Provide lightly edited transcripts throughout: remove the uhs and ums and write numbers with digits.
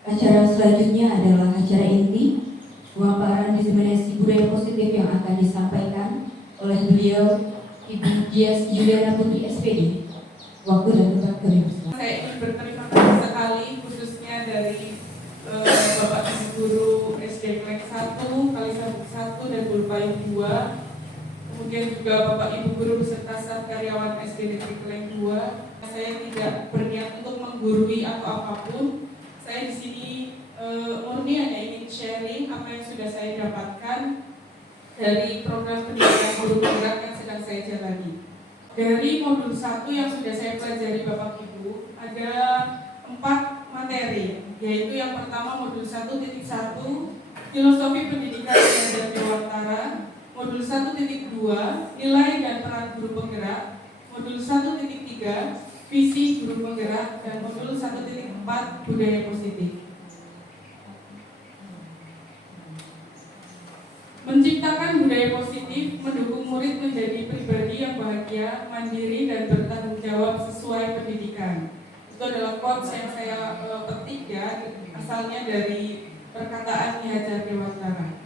Acara selanjutnya adalah acara inti, pemaparan diseminasi budaya positif yang akan disampaikan oleh beliau Ibu Dias Juliana Putri SPD. Waktu dan tempat kami bersama. Saya ingin berterima kasih sekali khususnya dari Bapak Ibu Guru SD Klek 1, Kalisabuk 1 dan Bulpayung 2. Kemudian juga Bapak Ibu Guru beserta staf karyawan SD Negeri Klek 2. Saya tidak berniat untuk menggurui atau apapun. Saya di sini murni hanya ingin sharing apa yang sudah saya dapatkan dari program pendidikan guru penggerak yang sedang saya jalani. Dari modul 1 yang sudah saya pelajari Bapak Ibu, ada 4 materi, yaitu yang pertama modul 1.1, Filosofi Pendidikan dan Dewantara, modul 1.2, Nilai dan Peran Guru Penggerak, modul 1.3, Visi Guru Penggerak, dan modul 1.4, Budaya Positif. Menciptakan budaya positif mendukung murid menjadi pribadi yang bahagia, mandiri, dan bertanggung jawab sesuai pendidikan. Itu adalah quotes yang saya petik ya, asalnya dari perkataan Ki Hajar Dewantara.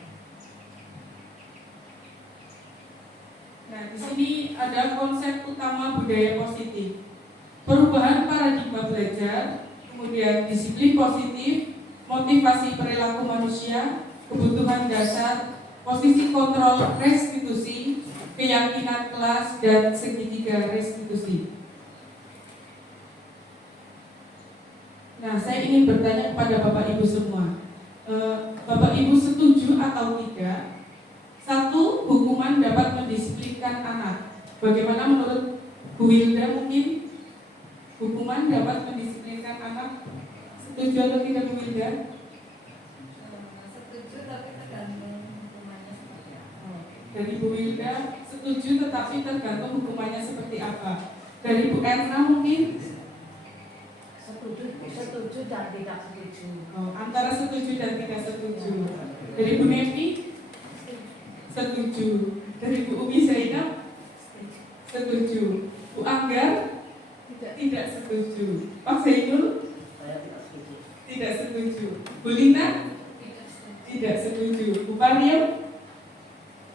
Nah, di sini ada konsep utama budaya positif. Perubahan paradigma belajar, kemudian disiplin positif, motivasi perilaku manusia, kebutuhan dasar, posisi kontrol restitusi, keyakinan kelas, dan segitiga restitusi. Nah, saya ingin bertanya kepada Bapak Ibu semua. Bapak Ibu setuju atau tidak? 1. Hukuman dapat mendisiplinkan anak. Bagaimana menurut Bu Wilda mungkin? Hukuman dapat mendisiplinkan anak. Setuju atau tidak Bu Wilda? Dari Bu Wilda setuju tetapi tergantung hukumannya seperti apa. Dari Bu Erna mungkin setuju dan tidak setuju. Antara setuju dan tidak setuju. Dari Bu Nevi setuju. Dari Bu Umi Zainab setuju. Bu Anggar tidak setuju. Pak Zainul tidak setuju. Bu Lina tidak setuju. Bu Pariam?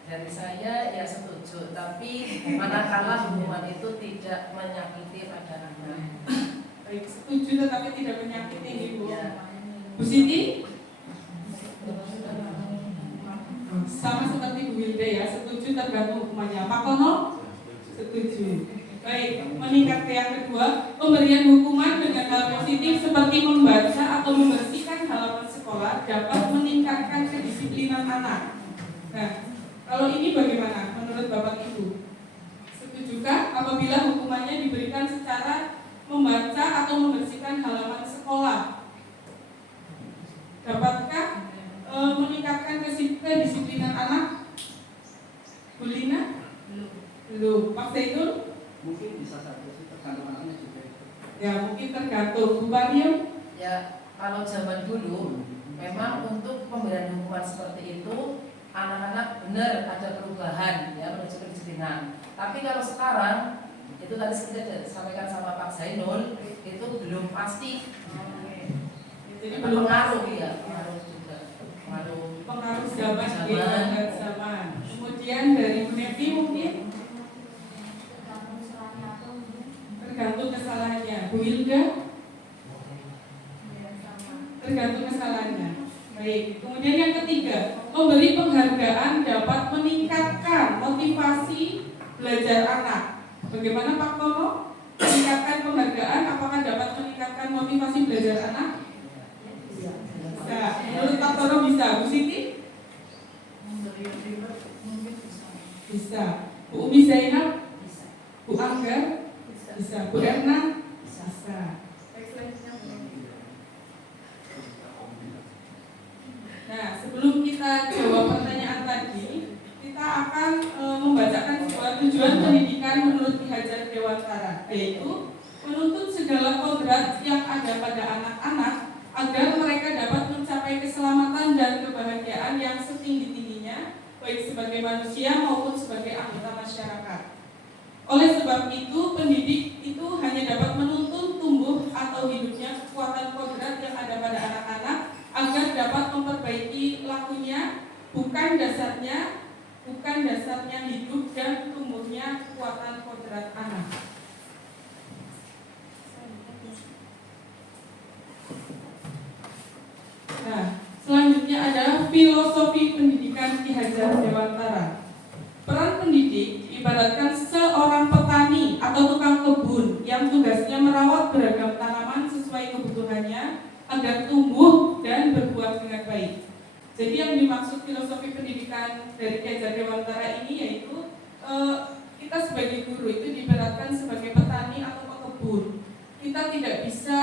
Dari saya ya setuju, tapi manakala hubungan itu tidak menyakiti pada anak. Baik, setuju tetapi tidak menyakiti Ibu. Ya. Bu Siti? Sama seperti Bu Wilda ya, setuju tergantung hukumannya. Pak Kono? Setuju. Baik, meningkat ke yang kedua, pemberian hukuman dengan hal positif seperti membaca atau membersihkan halaman sekolah dapat meningkatkan kedisiplinan anak. Nah, kalau ini bagaimana menurut Bapak Ibu? Setujukah apabila hukumannya diberikan secara membaca atau membersihkan halaman sekolah? Dapatkah meningkatkan kedisiplinan anak? Bu Lina? Belum. Pak Zainul? Mungkin bisa satu sih, tergantung anaknya juga. Ya mungkin tergantung. Bu Pariam? Ya, kalau zaman dulu memang untuk pemberian hukuman seperti itu anak-anak benar ada perubahan ya menuju kedisiplinan. Tapi kalau sekarang itu tadi seperti disampaikan sama Pak Zainul itu belum pasti. Jadi belum belum pengaruh pasti. ya, pengaruh juga. Pengaruh zaman. Kemudian dari Bu Nevi mungkin tergantung kesalahannya. Bu Wilda? Tergantung kesalahannya. Baik, kemudian yang ketiga, memberi penghargaan dapat meningkatkan motivasi belajar anak. Bagaimana Pak Tono? Meningkatkan penghargaan apakah dapat meningkatkan motivasi belajar anak? Bisa. Menurut Pak Tono bisa. Bu Siti? Bisa. Bu Umi Zainab? Bu Anggar? Bisa. Bu Erna? Bisa. Nah, sebelum kita jawab pertanyaan tadi, kita akan membacakan sebuah tujuan pendidikan menurut Ki Hajar Dewantara, yaitu menuntut segala kodrat yang ada pada anak-anak agar mereka dapat mencapai keselamatan dan kebahagiaan yang setinggi-tingginya, baik sebagai manusia maupun sebagai anggota masyarakat. Oleh sebab itu, pendidik itu hanya dapat menuntun tumbuh atau hidupnya kekuatan kodrat yang ada pada anak-anak bukan dasarnya hidup dan tumbuhnya kekuatan kodrat anak. Nah, selanjutnya ada filosofi pendidikan Ki Hajar Dewantara. Peran pendidik diibaratkan seorang petani atau tukang kebun yang tugasnya merawat beragam tanaman sesuai kebutuhannya agar tumbuh dan berbuah dengan baik. Jadi yang dimaksud filosofi pendidikan dari Ki Hajar Dewantara ini yaitu kita sebagai guru itu diibaratkan sebagai petani atau pekebun. Kita tidak bisa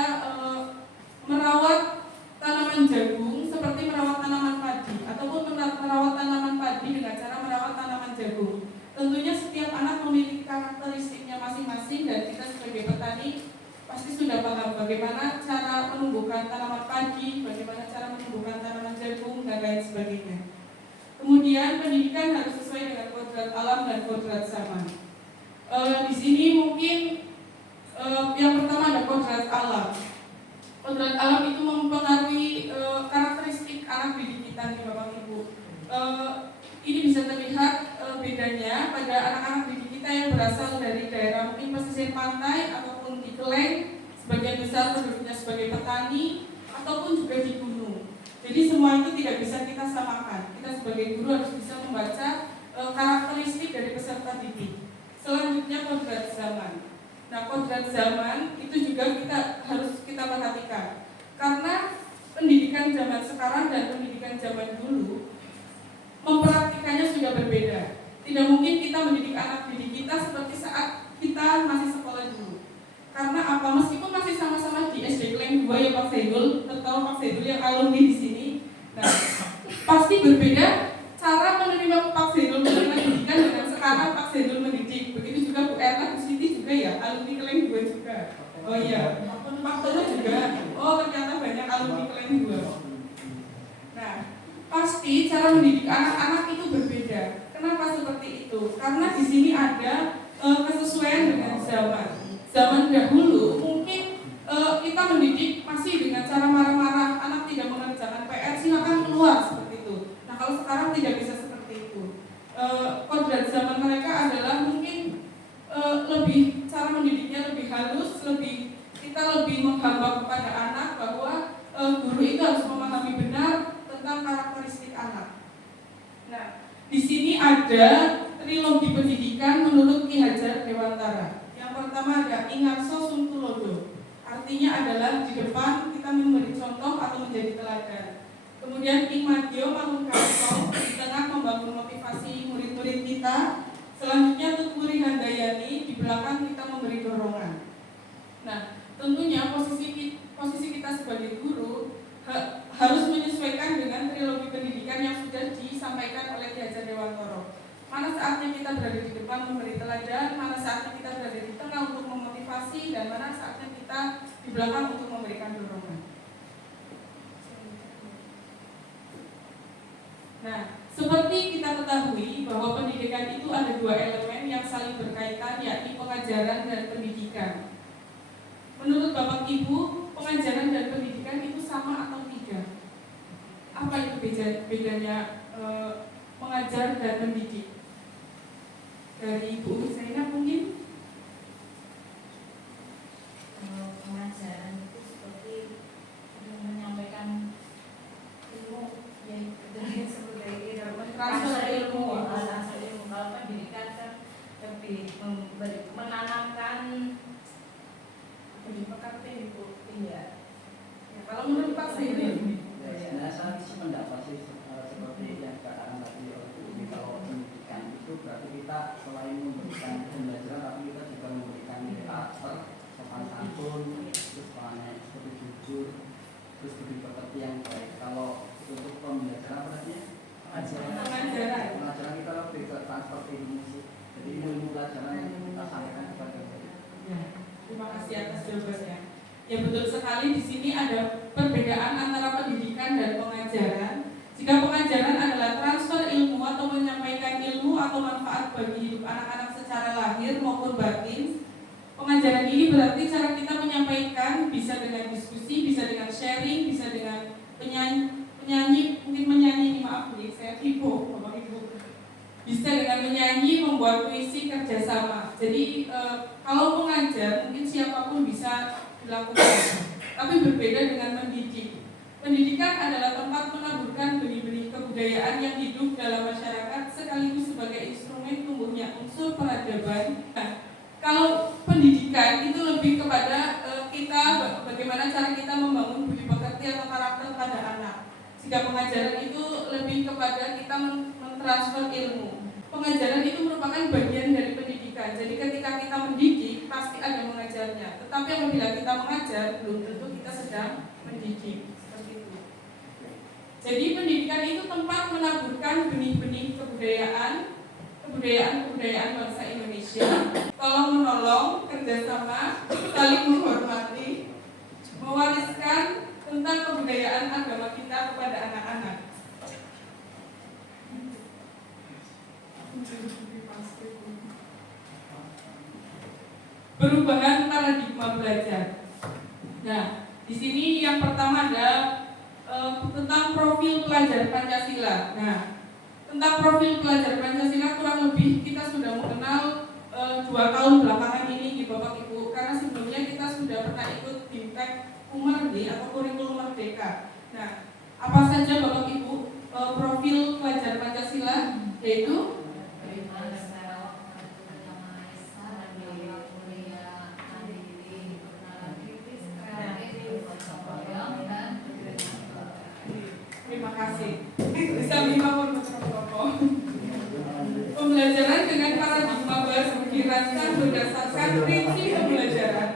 merawat tanaman jagung seperti merawat tanaman padi ataupun merawat tanaman padi dengan cara merawat tanaman jagung. Tentunya setiap anak memiliki karakteristiknya masing-masing dan kita sebagai petani pasti sudah paham bagaimana cara menumbuhkan tanaman padi, bagaimana cara menumbuhkan tanaman jagung dan lain sebagainya. Kemudian pendidikan harus sesuai dengan kodrat alam dan kodrat zaman. Di sini mungkin yang pertama ada kodrat alam. Kodrat alam itu mempengaruhi karakteristik anak didik kita nih Bapak Ibu. Ini bisa terlihat bedanya pada anak-anak didik kita yang berasal dari daerah mungkin pesisir pantai ataupun di Keleng, sebagian besar penduduknya sebagai petani ataupun juga di gunung. Jadi semua itu tidak bisa kita samakan. Kita sebagai guru harus bisa membaca karakteristik dari peserta didik. Selanjutnya kodrat zaman. Nah, kodrat zaman itu juga harus kita perhatikan. Karena pendidikan zaman sekarang dan pendidikan zaman dulu mempraktikannya sudah berbeda. Tidak mungkin kita mendidik anak didik kita seperti saat kita masih sekolah dulu. Karena apa? Meskipun masih sama-sama di SD Keleng 2 ya Pak Saidul, terutama Pak Saidul yang alumni di sini. Nah, pasti berbeda cara menerima Pak Saidul menerima pendidikan dengan sekarang Pak Saidul mendidik. Begitu juga Bu Erna, Bu Siti juga ya, alumni Keleng 2 juga. Oh iya, Pak Tono juga. Oh ternyata banyak alumni Keleng 2. Nah, pasti cara mendidik anak-anak itu berbeda. Kenapa seperti itu? Karena di sini ada kesesuaian dengan zaman. Zaman dahulu mungkin kita mendidik masih dengan cara marah-marah, anak tidak mengerjakan PR, silakan keluar seperti itu. Nah kalau sekarang tidak bisa seperti itu. Kodrat zaman mereka adalah mungkin lebih cara mendidiknya lebih halus, kita lebih menghamba kepada anak bahwa guru itu harus memahami benar tentang karakteristik anak. Nah, di sini ada trilogi pendidikan menurut Ki Hajar Dewantara. Yang pertama ada Ingarso Sungtulodo. Artinya adalah di depan kita memberi contoh atau menjadi teladan. Kemudian Ing Madyo Manungkarso, di tengah membangun motivasi murid-murid kita. Selanjutnya Tutwuri Handayani, di belakang kita memberi dorongan. Nah, tentunya posisi kita sebagai guru harus menyesuaikan dengan trilogi pendidikan yang sudah disampaikan oleh Ki Hajar Dewantara. Mana saatnya kita berada di depan memberi teladan, mana saatnya kita berada di tengah untuk memotivasi, dan mana saatnya kita di belakang untuk memberikan dorongan. Nah, seperti kita ketahui bahwa pendidikan itu ada dua elemen yang saling berkaitan, yakni pengajaran dan pendidikan. Menurut Bapak Ibu, pengajaran dan pendidikan itu sama atau tidak? Apa itu bedanya mengajar dan mendidik? Dari Ibu Zainab mungkin? Pengajaran itu seperti menyampaikan ilmu yang seperti transfer ilmu. Kalau pendidikan kan lebih menanamkan Pekerti Ibu. iya. Ya, kalau menurut Pak Saidul, Nah, saya sih mendapat sih seperti yang katakan tadi oleh Bu Umi, kalau pendidikan itu berarti kita selain memberikan pembelajaran, tapi kita juga memberikan karakter, sopan santun, terus banyak seperti jujur, terus budi pekerti yang baik. Kalau untuk pembelajaran berarti pengajaran kita lebih ke transfer ilmu sih. Jadi ilmu pelajaran yang kita sampaikan kepada mereka. ya, terima kasih atas jawabannya. Ya betul sekali, di sini ada perbedaan antara pendidikan dan pengajaran. Jika pengajaran adalah transfer ilmu atau menyampaikan ilmu atau manfaat bagi hidup anak-anak secara lahir maupun batin, pengajaran ini berarti cara kita menyampaikan bisa dengan diskusi, bisa dengan sharing, bisa dengan penyanyi mungkin menyanyi, maaf nih, saya tipu Bapak bisa dengan menyanyi, membuat puisi, kerjasama. Jadi kalau mengajar mungkin siapapun bisa dilakukan, tapi berbeda dengan mendidik. Pendidikan adalah tempat menaburkan benih-benih kebudayaan yang hidup dalam masyarakat sekaligus sebagai instrumen tumbuhnya unsur peradaban. Nah, kalau pendidikan itu lebih kepada kita bagaimana cara kita membangun budi pekerti atau karakter pada anak. Jika pengajaran itu lebih kepada kita mentransfer ilmu. Pengajaran itu merupakan bagian dari pendidikan. Jadi ketika kita mendidik pasti ada mengajarnya. Tetapi apabila kita mengajar belum tentu kita sedang mendidik. Jadi pendidikan itu tempat menaburkan benih-benih kebudayaan bangsa Indonesia, tolong menolong, kerjasama, saling menghormati, mewariskan tentang kebudayaan agama kita kepada anak-anak. Perubahan paradigma belajar. Nah, di sini yang pertama ada tentang profil pelajar Pancasila. Nah, tentang profil pelajar Pancasila kurang lebih kita sudah mengenal 2 tahun belakangan ini di Bapak Ibu, karena sebelumnya kita sudah pernah ikut BIMTEK Umardi atau kurikulum Merdeka. Nah, apa saja Bapak Ibu profil pelajar Pancasila? Yaitu terima kasih. Bisa membangun pokok. Pembelajaran dengan paradigma baru dirancang berdasarkan prinsip pembelajaran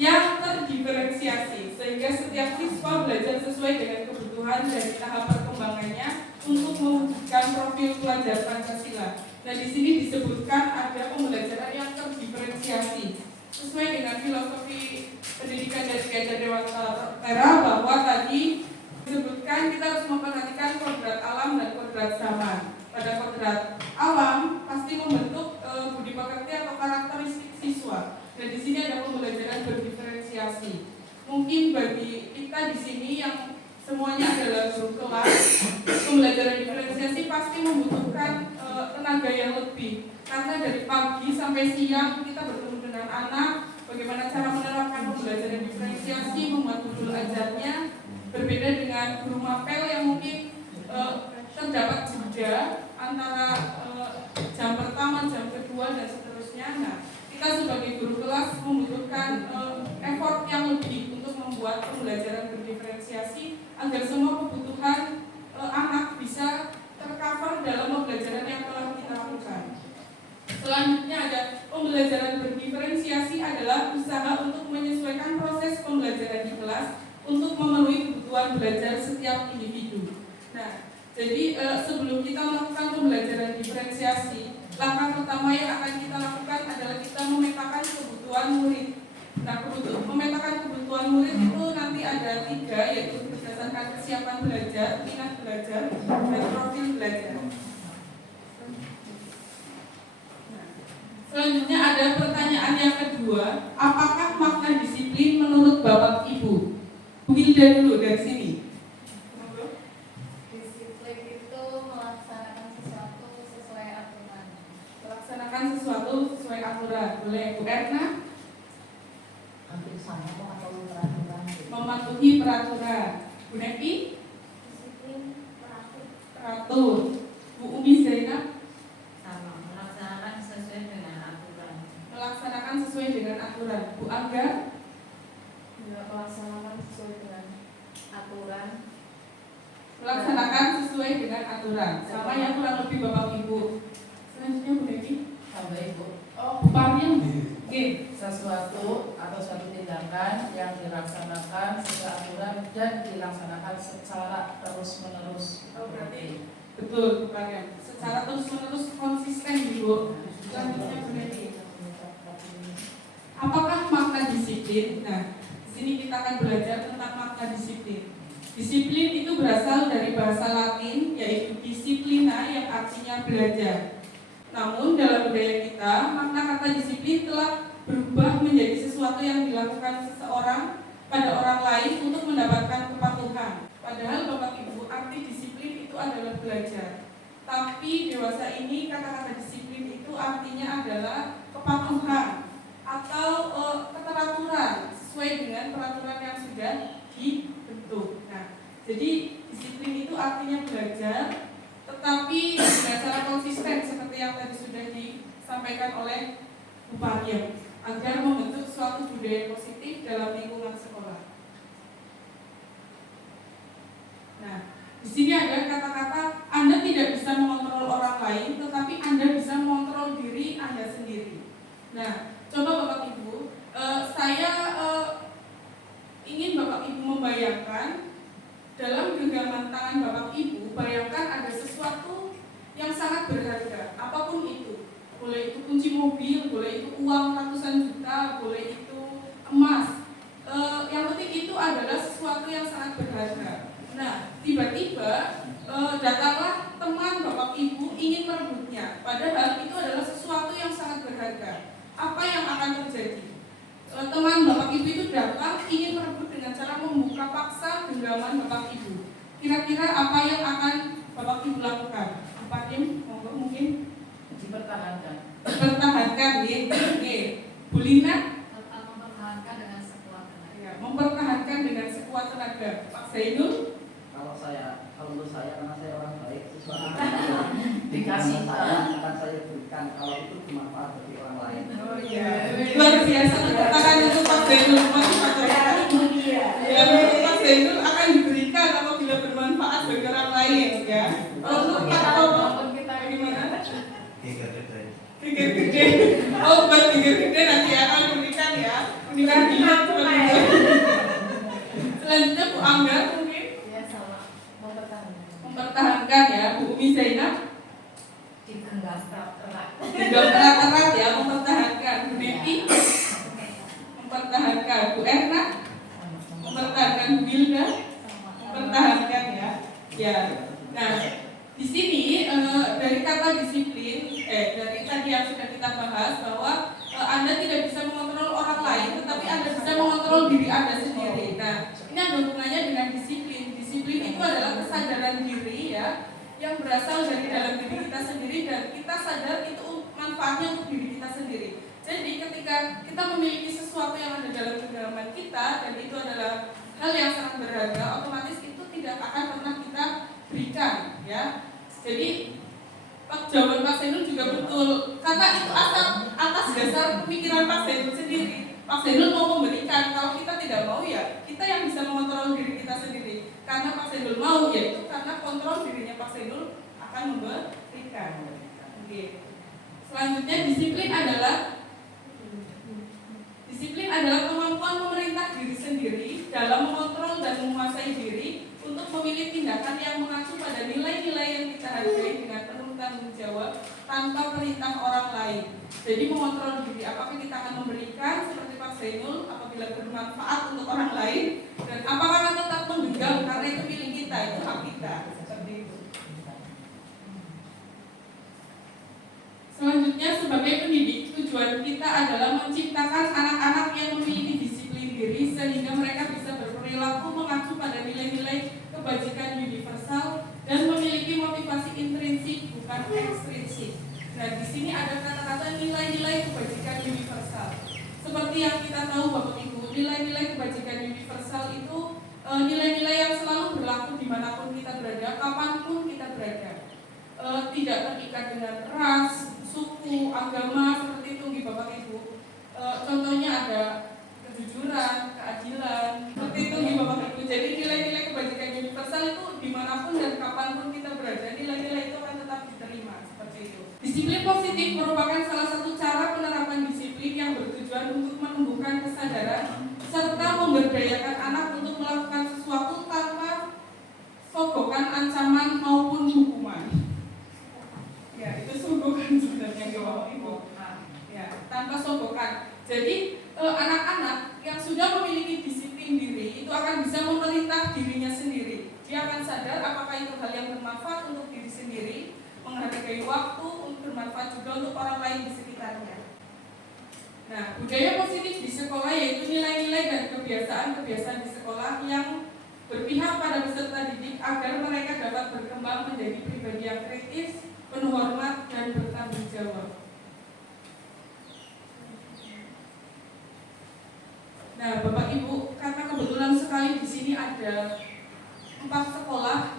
yang terdiferensiasi, sehingga setiap siswa belajar sesuai dengan kebutuhan dan tahap perkembangannya untuk mewujudkan profil pelajar Pancasila. Nah, di sini disebutkan ada pembelajaran yang terdiferensiasi sesuai dengan filosofi pendidikan dari Gajah Dewata Era, bahwa tadi disebutkan kita harus memperhatikan kodrat alam dan kodrat zaman. Pada kodrat alam pasti membentuk budi pekerti atau karakteristik siswa. Dan di sini ada pembelajaran berdiferensiasi. Mungkin bagi kita di sini yang semuanya adalah guru kelas, pembelajaran diferensiasi pasti membutuhkan tenaga yang lebih. Karena dari pagi sampai siang kita bertemu dengan anak, bagaimana cara menerapkan pembelajaran diferensiasi, membuat modul ajarnya. Berbeda dengan guru mapel yang mungkin terdapat jeda antara jam pertama, jam kedua, dan seterusnya. Nah, kita sebagai guru kelas membutuhkan effort yang lebih untuk membuat pembelajaran berdiferensiasi agar semua kebutuhan anak bisa tercover dalam pembelajaran yang telah kita lakukan. Selanjutnya ada pembelajaran berdiferensiasi adalah usaha untuk menyesuaikan proses pembelajaran di kelas untuk memenuhi kebutuhan belajar setiap individu. Nah, jadi sebelum kita melakukan pembelajaran diferensiasi, langkah pertama yang akan kita lakukan adalah kita memetakan kebutuhan murid. Nah, memetakan kebutuhan murid itu nanti ada 3, yaitu berdasarkan kesiapan belajar, minat belajar, dan profil belajar. Selanjutnya ada pertanyaan yang kedua, apakah makna disiplin menurut Bapak Ibu? Wilda dulu dari sini. Disiplin itu melaksanakan sesuatu sesuai aturan. Melaksanakan sesuatu sesuai aturan. Boleh Bu Erna? Hampir sama kok atau peraturan. Mematuhi peraturan. Bu Nevi? Disiplin Teratur. Bu Umi Zainab? sama, melaksanakan sesuai dengan aturan. Melaksanakan sesuai dengan aturan. Bu Angga? Melaksanakan sesuai dengan aturan. Melaksanakan sesuai dengan aturan. Sama yang kurang lebih Bapak Ibu. Selanjutnya Bu Nevi? Tambah Ibu. Oh, Bu Pariem. Oke. Sesuatu atau suatu tindakan yang dilaksanakan sesuai aturan dan dilaksanakan secara terus-menerus. Oh, berarti betul Bu Pariem. Secara terus-menerus konsisten Bu. Selanjutnya Bu Nevi. Apakah makna disiplin? Nah, di sini kita akan belajar tentang makna disiplin. Disiplin itu berasal dari bahasa Latin, yaitu disiplina, yang artinya belajar. Namun dalam budaya kita, makna kata disiplin telah berubah menjadi sesuatu yang dilakukan seseorang pada orang lain untuk mendapatkan kepatuhan. Padahal Bapak Ibu, arti disiplin itu adalah belajar. Tapi dewasa ini kata-kata disiplin itu artinya adalah kepatuhan atau keteraturan sesuai dengan peraturan yang sudah dibentuk. Nah, jadi disiplin itu artinya belajar, tetapi dengan cara konsisten seperti yang tadi sudah disampaikan oleh Bu Pariem, agar membentuk suatu budaya positif dalam lingkungan sekolah. Nah, di sini ada kata-kata Anda tidak bisa mengontrol orang lain, tetapi Anda bisa mengontrol diri Anda sendiri. Nah, coba Bapak Ibu, saya ingin Bapak Ibu membayangkan dalam genggaman tangan Bapak Ibu, bayangkan ada sesuatu yang sangat berharga, apapun itu. Boleh itu kunci mobil, boleh itu uang ratusan juta, boleh itu emas. Yang penting itu adalah sesuatu yang sangat berharga. Nah, tiba-tiba datanglah teman Bapak Ibu ingin merebutnya, padahal itu adalah sesuatu yang sangat berharga. Apa yang akan terjadi? Teman Bapak Ibu itu datang ingin merebut dengan cara membuka paksa genggaman Bapak Ibu. Kira-kira apa yang akan Bapak Ibu lakukan? Pak Tim, mungkin Dipertahankan. dipertahankan, ya. Bu Lina? Mempertahankan dengan sekuat tenaga. Ya, mempertahankan dengan sekuat tenaga. Pak Zainul? Kalau untuk saya karena saya orang baik, sesuatu Dikasih saya akan saya berikan kalau itu bermanfaat bagi orang lain. Oh iya, luar biasa. Katakan untuk Pak Zainul, ya, untuk Pak Zainul akan diberikan apabila bermanfaat bagi orang lain, ya. Kalau untuk Pak Toto, gimana? Pikir gede. Oh, buat pikir gede nanti akan diberikan ya. Mendingan dilihat seperti itu. Selanjutnya Bu Angga mungkin Ya, sama. mempertahankan ya. Bu Umi Zainab Digenggam erat-erat. juga erat-erat ya, mempertahankan. Bu Neti mempertahankan. Bu Erna mempertahankan. Bu Wilda mempertahankan ya. Ya. Nah, di sini dari kata disiplin, dari tadi yang sudah kita bahas bahwa Anda tidak bisa mengontrol orang lain, tetapi Anda bisa mengontrol diri Anda sendiri. Nah, ini ada hubungannya dengan disiplin. Disiplin itu adalah kesadaran diri ya, yang berasal dari dalam diri kita sendiri dan kita sadar itu manfaatnya untuk diri kita sendiri. Jadi ketika kita memiliki sesuatu yang ada dalam genggaman kita dan itu adalah hal yang sangat berharga, otomatis itu tidak akan pernah kita berikan ya. Jadi jawaban Pak Zainul juga betul, karena itu atas dasar pemikiran Pak Zainul sendiri. Pak Zainul mau memberikan, kalau kita tidak mau ya kita yang bisa mengontrol diri kita sendiri. Karena Pak Zainul mau, yaitu karena kontrol dirinya Pak Zainul akan memberikan. Oke. Selanjutnya disiplin adalah kemampuan pemerintah diri sendiri dalam mengontrol dan menguasai diri untuk memilih tindakan yang mengacu pada nilai-nilai yang kita hargai dengan penuh tanggung jawab tanpa perintah orang lain. Jadi mengontrol diri, apakah kita akan memberikan seperti Pak Zainul apabila bermanfaat untuk orang lain, dan apakah akan tetap menggenggam karena itu milik kita, itu hak kita, seperti itu. Selanjutnya sebagai pendidik, tujuan kita adalah menciptakan anak-anak yang memiliki disiplin diri sehingga mereka bisa berperilaku mengacu pada nilai-nilai kebajikan universal dan memiliki motivasi intrinsik bukan ekstrinsik. Nah, di sini ada kata-kata nilai-nilai kebajikan universal. Seperti yang kita tahu Bapak Ibu, nilai-nilai kebajikan universal itu nilai-nilai yang selalu berlaku dimanapun kita berada, kapanpun kita berada. Tidak terikat dengan ras, suku, agama, seperti itu Bapak Ibu. Contohnya ada kejujuran, keadilan, seperti itu Bapak Ibu. Jadi nilai-nilai kebajikan universal itu dimanapun dan kapanpun kita berada, nilai-nilai itu akan tetap diterima, seperti itu. Disiplin positif merupakan salah satu cara penerapan disiplin yang bertujuan untuk menumbuhkan kesadaran serta memberdayakan anak untuk melakukan sesuatu tanpa sogokan ancaman maupun hukuman. Ya, itu sogokan sebenarnya Bapak Ibu. Ya, tanpa sogokan. Jadi anak-anak yang sudah memiliki disiplin diri itu akan bisa memerintah dirinya sendiri. Dia akan sadar apakah itu hal yang bermanfaat untuk diri sendiri, menghargai waktu, untuk bermanfaat juga untuk orang lain di sekitarnya. Nah, budaya positif di sekolah yaitu nilai-nilai dan kebiasaan-kebiasaan di sekolah yang berpihak pada peserta didik agar mereka dapat berkembang menjadi menjadi pribadi yang kritis, penuh hormat, dan bertanggung jawab. Nah, Bapak Ibu, karena kebetulan sekali di sini ada 4 sekolah,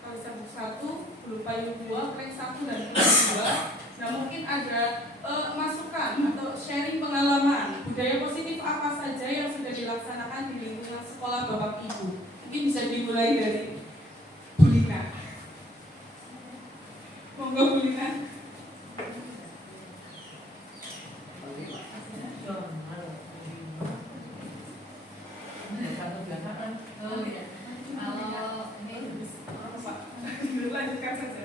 Kalisabuk 1, Bulupayung 2, Klek 1, dan Klek 2. Nah, mungkin ada masukan atau sharing pengalaman budaya positif apa saja yang sudah dilaksanakan di lingkungan sekolah Bapak Ibu. Mungkin bisa dimulai dari Bu Lina. Monggo Bu Lina. Kalau ini Lanjutkan saja.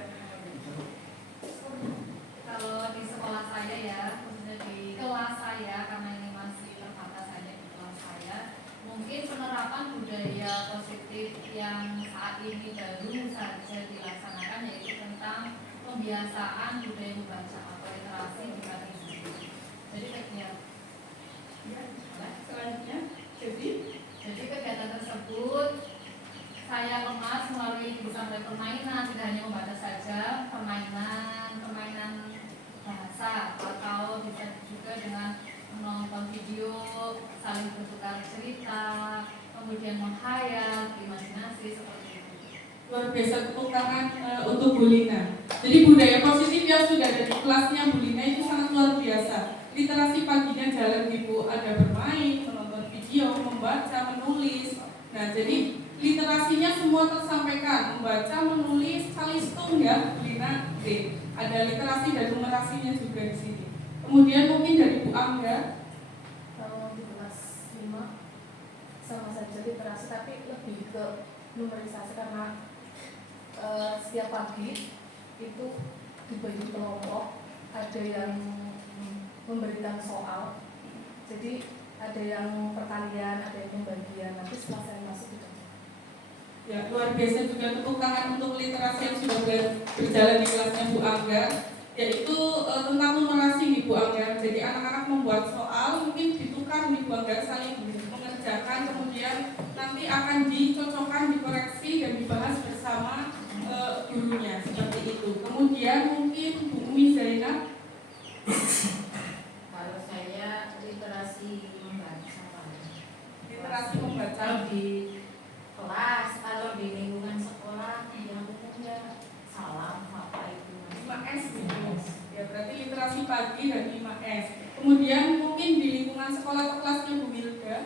kalau di sekolah saya ya, khususnya di kelas saya, karena ini masih terbatas saja di kelas saya, mungkin penerapan budaya positif yang saat ini baru saja dilaksanakan yaitu tentang pembiasaan budaya membaca atau literasi di kelas ini. Jadi Selanjutnya, jadi kegiatan tersebut saya kemas melalui berbagai permainan, tidak hanya membaca saja, permainan bahasa, atau bisa juga dengan menonton video, saling bertukar cerita, kemudian menghayal, imajinasi seperti itu. luar biasa, tepuk tangan untuk Bu Lina. Jadi budaya positif yang sudah ada di kelasnya Bu Lina itu sangat luar biasa. Literasi paginya jalan Ibu, ada bermain, menonton video, membaca, menulis. Nah, jadi literasinya semua tersampaikan, membaca, menulis, calistung ya, Bu Lina. Oke. Ada literasi dan numerasinya juga di sini. Kemudian mungkin dari Bu Angga. Kalau di kelas 5 sama saja literasi, tapi lebih ke numerisasi karena setiap pagi itu dibagi kelompok, ada yang memberikan soal, jadi ada yang pertanian, ada yang pembagian. Nanti setelah saya masuk itu. Ya, luar biasa juga tepuk tangan untuk literasi yang sudah berjalan di kelasnya Bu Angga, yaitu tentang numerasi nih Bu Angga. Jadi anak-anak membuat soal, mungkin ditukar nih Bu Angga, saling mengerjakan, kemudian nanti akan dicocokkan, dikoreksi, dan dibahas bersama gurunya, seperti itu. Kemudian mungkin Bu Umi Zainab. Kalau saya literasi membaca, Literasi membaca. kalau di kelas, kalau di lingkungan sekolah yang umumnya salam apa itu 5S gitu. Ya, berarti literasi pagi dan 5S. Kemudian mungkin di lingkungan sekolah atau kelasnya Bu Milda.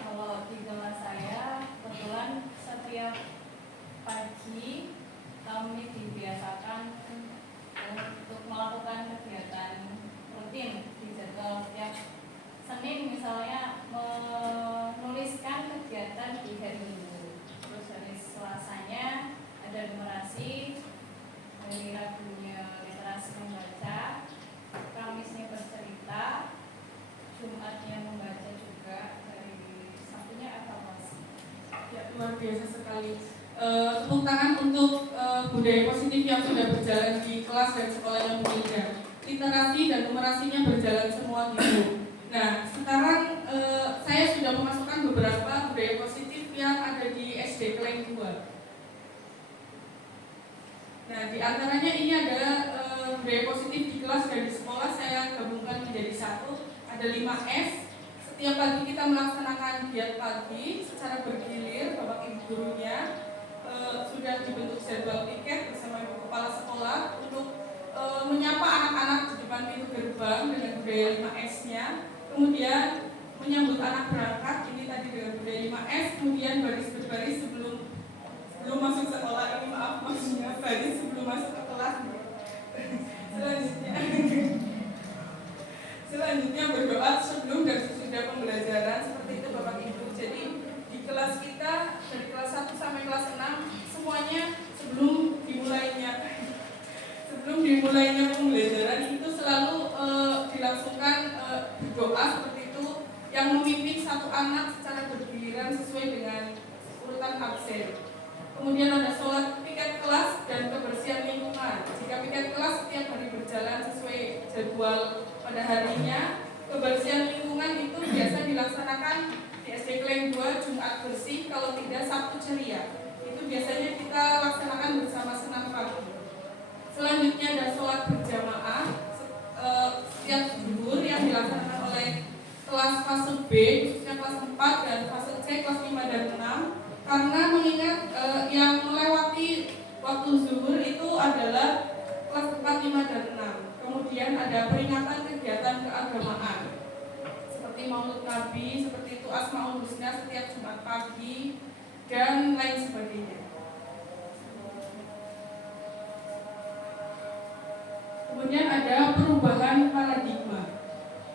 Kalau di kelas saya, kebetulan setiap pagi kami dibiasakan untuk melakukan kegiatan rutin di jadwal setiap Senin, misalnya menuliskan kegiatan di hari Minggu. Terus hari Selasanya ada numerasi, hari Rabunya literasi membaca, Kamisnya bercerita, Jumatnya membaca juga, dari Sabtunya evaluasi. Ya, luar biasa sekali. Tepuk tangan untuk budaya positif yang sudah berjalan di kelas dan sekolahnya Bu Milda. Literasi dan numerasinya berjalan semua gitu. Nah, sekarang saya sudah memasukkan beberapa budaya positif yang ada di SD Kleng 2. Nah, di antaranya ini adalah budaya positif di kelas dan di sekolah saya gabungkan menjadi satu. Ada 5S. Setiap pagi kita melaksanakan diet pagi secara bergilir, Bapak Ibu gurunya sudah dibentuk jadwal piket bersama Ibu Kepala Sekolah untuk menyapa anak-anak di depan pintu gerbang dengan budaya 5S-nya. Kemudian menyambut anak berangkat, ini tadi dengan budaya 5S. Kemudian baris berbaris sebelum masuk sekolah, ini maaf maksudnya baris sebelum masuk ke kelas. Selanjutnya berdoa sebelum dan sesudah pembelajaran, seperti itu Bapak Ibu. Jadi di kelas kita dari kelas 1 sampai kelas 6 semuanya sebelum dimulainya pembelajaran itu selalu dilangsungkan berdoa seperti itu, yang memimpin satu anak secara bergiliran sesuai dengan urutan absen. Kemudian ada sholat piket kelas dan kebersihan lingkungan. Jika piket kelas setiap hari berjalan sesuai jadwal pada harinya, kebersihan lingkungan itu biasa dilaksanakan di SD Kleng 2 Jumat bersih, kalau tidak Sabtu ceria. Itu biasanya kita laksanakan bersama Selanjutnya ada sholat berjamaah setiap zuhur yang dilaksanakan oleh kelas fase B, khususnya kelas 4 dan fase C kelas 5 dan 6. Karena mengingat yang melewati waktu zuhur itu adalah kelas 4, 5 dan 6. Kemudian ada peringatan kegiatan keagamaan seperti Maulid Nabi, seperti itu Asmaul Husna setiap Jumat pagi dan lain sebagainya. Kemudian ada perubahan paradigma.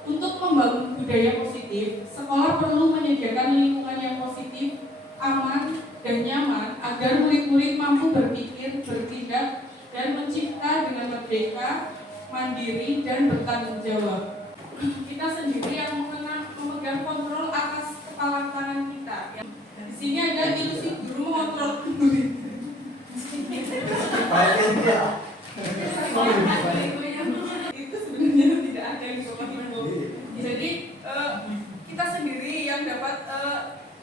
Untuk membangun budaya positif, sekolah perlu menyediakan lingkungan yang positif, aman, dan nyaman agar murid-murid mampu berpikir, bertindak, dan mencipta dengan merdeka, mandiri, dan bertanggung jawab. Kita sendiri yang memegang kontrol atas kepala tangan kita. Di sini ada ilusi guru mengontrol murid. Itu sebenarnya tidak ada di Bapak Ibu. Jadi kita sendiri yang dapat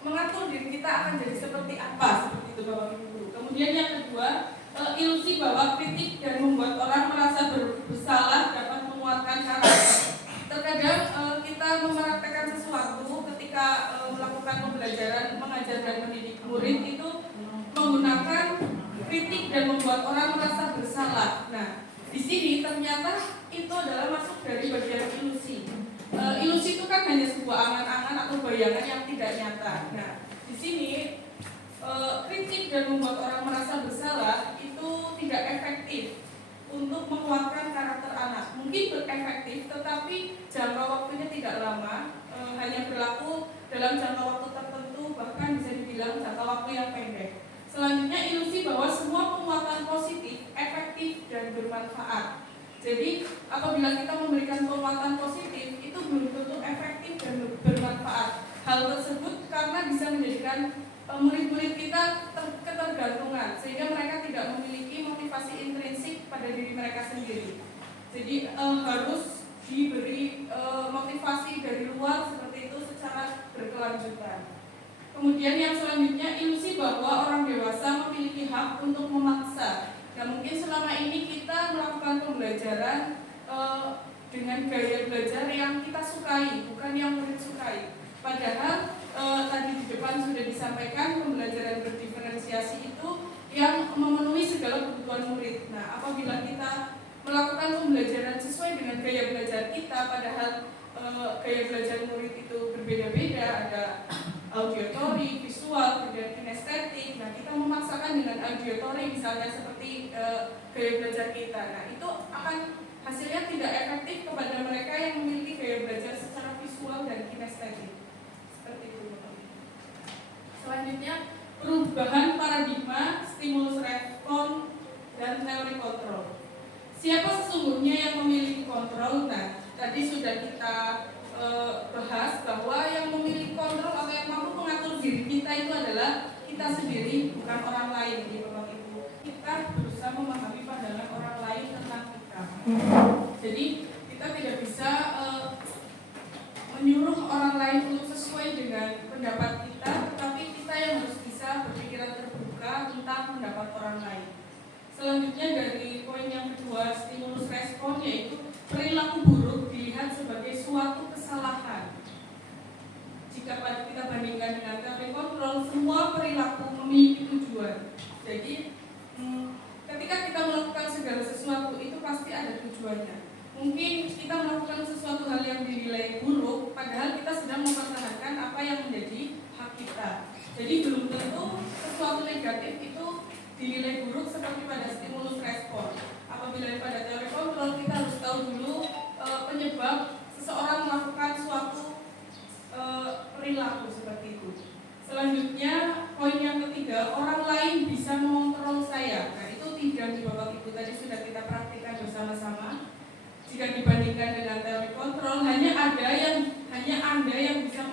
mengatur diri kita akan jadi seperti apa, seperti itu Bapak Ibu. Kemudian yang kedua, ilusi bahwa kritik dan membuat orang merasa bersalah dapat menguatkan karakter. Terkadang kita mempraktekkan sesuatu ketika melakukan pembelajaran, mengajar dan mendidik murid itu menggunakan kritik dan membuat orang merasa bersalah. Nah, di sini ternyata itu adalah masuk dari bagian ilusi. Ilusi itu kan hanya sebuah angan-angan atau bayangan yang tidak nyata. Nah, di sini kritik dan membuat orang merasa bersalah itu tidak efektif untuk menguatkan karakter anak. Mungkin berefektif, tetapi jangka waktunya tidak lama, hanya berlaku dalam jangka waktu tertentu, bahkan bisa dibilang jangka waktu yang pendek. Selanjutnya, ilusi bahwa semua penguatan positif, efektif, dan bermanfaat. Jadi, apabila kita memberikan penguatan positif, itu belum tentu efektif dan bermanfaat. Hal tersebut karena bisa menjadikan murid-murid kita ketergantungan, sehingga mereka tidak memiliki motivasi intrinsik pada diri mereka sendiri. Jadi harus diberi motivasi dari luar seperti itu secara berkelanjutan. Kemudian yang selanjutnya, ilusi bahwa orang dewasa memiliki hak untuk memaksa. Nah, mungkin selama ini kita melakukan pembelajaran dengan gaya belajar yang kita sukai, bukan yang murid sukai. Padahal tadi di depan sudah disampaikan pembelajaran berdiferensiasi itu yang memenuhi segala kebutuhan murid. Nah, apabila kita melakukan pembelajaran sesuai dengan gaya belajar kita, padahal gaya belajar murid itu berbeda-beda, ada auditory, visual, kemudian kinestetik. Nah, kita memaksakan dengan auditory misalnya seperti gaya belajar kita. Nah, itu akan hasilnya tidak efektif kepada mereka yang memiliki gaya belajar secara visual dan kinestetik. Seperti itu. Selanjutnya, perubahan paradigma, stimulus respon, dan teori kontrol. Siapa sesungguhnya yang memiliki kontrol? Nah, tadi sudah kita bahas bahwa yang memiliki kontrol atau yang mampu mengatur diri kita itu adalah kita sendiri, bukan orang lain. Di Bapak Ibu, kita berusaha memahami pandangan orang lain tentang kita. Jadi kita tidak bisa menyuruh orang lain untuk sesuai dengan pendapat kita, tetapi kita yang harus bisa berpikiran terbuka tentang pendapat orang lain. Selanjutnya dari poin yang kedua, stimulus respon, yaitu perilaku buruk dilihat sebagai suatu kesalahan. Jika kita bandingkan dengan teori kontrol, semua perilaku memiliki tujuan. Jadi ketika kita melakukan segala sesuatu itu pasti ada tujuannya. Mungkin kita melakukan sesuatu hal yang dinilai buruk, padahal kita sedang mempertahankan apa yang menjadi hak kita. Jadi belum tentu sesuatu negatif itu dinilai buruk seperti pada stimulus respon. Apabila pada teori kontrol, kita harus tahu dulu penyebab seseorang melakukan suatu perilaku seperti itu. Selanjutnya, poin yang ketiga, orang lain bisa mengontrol saya. Nah, itu tidak di Bapak Ibu tadi sudah kita praktikkan bersama-sama. Jika dibandingkan dengan teori kontrol, hanya Anda yang bisa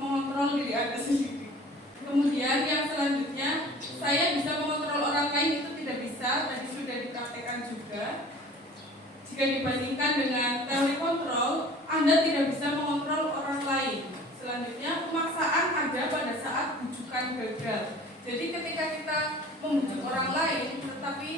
mengontrol diri Anda sendiri. Kemudian yang selanjutnya, saya bisa mengontrol orang lain, itu tidak bisa, tadi sudah dipraktikkan juga. Jika dibandingkan dengan teori kontrol, Anda tidak bisa mengontrol orang lain. Selanjutnya, pemaksaan ada pada saat bujukan gagal. Jadi ketika kita membujuk orang lain, tetapi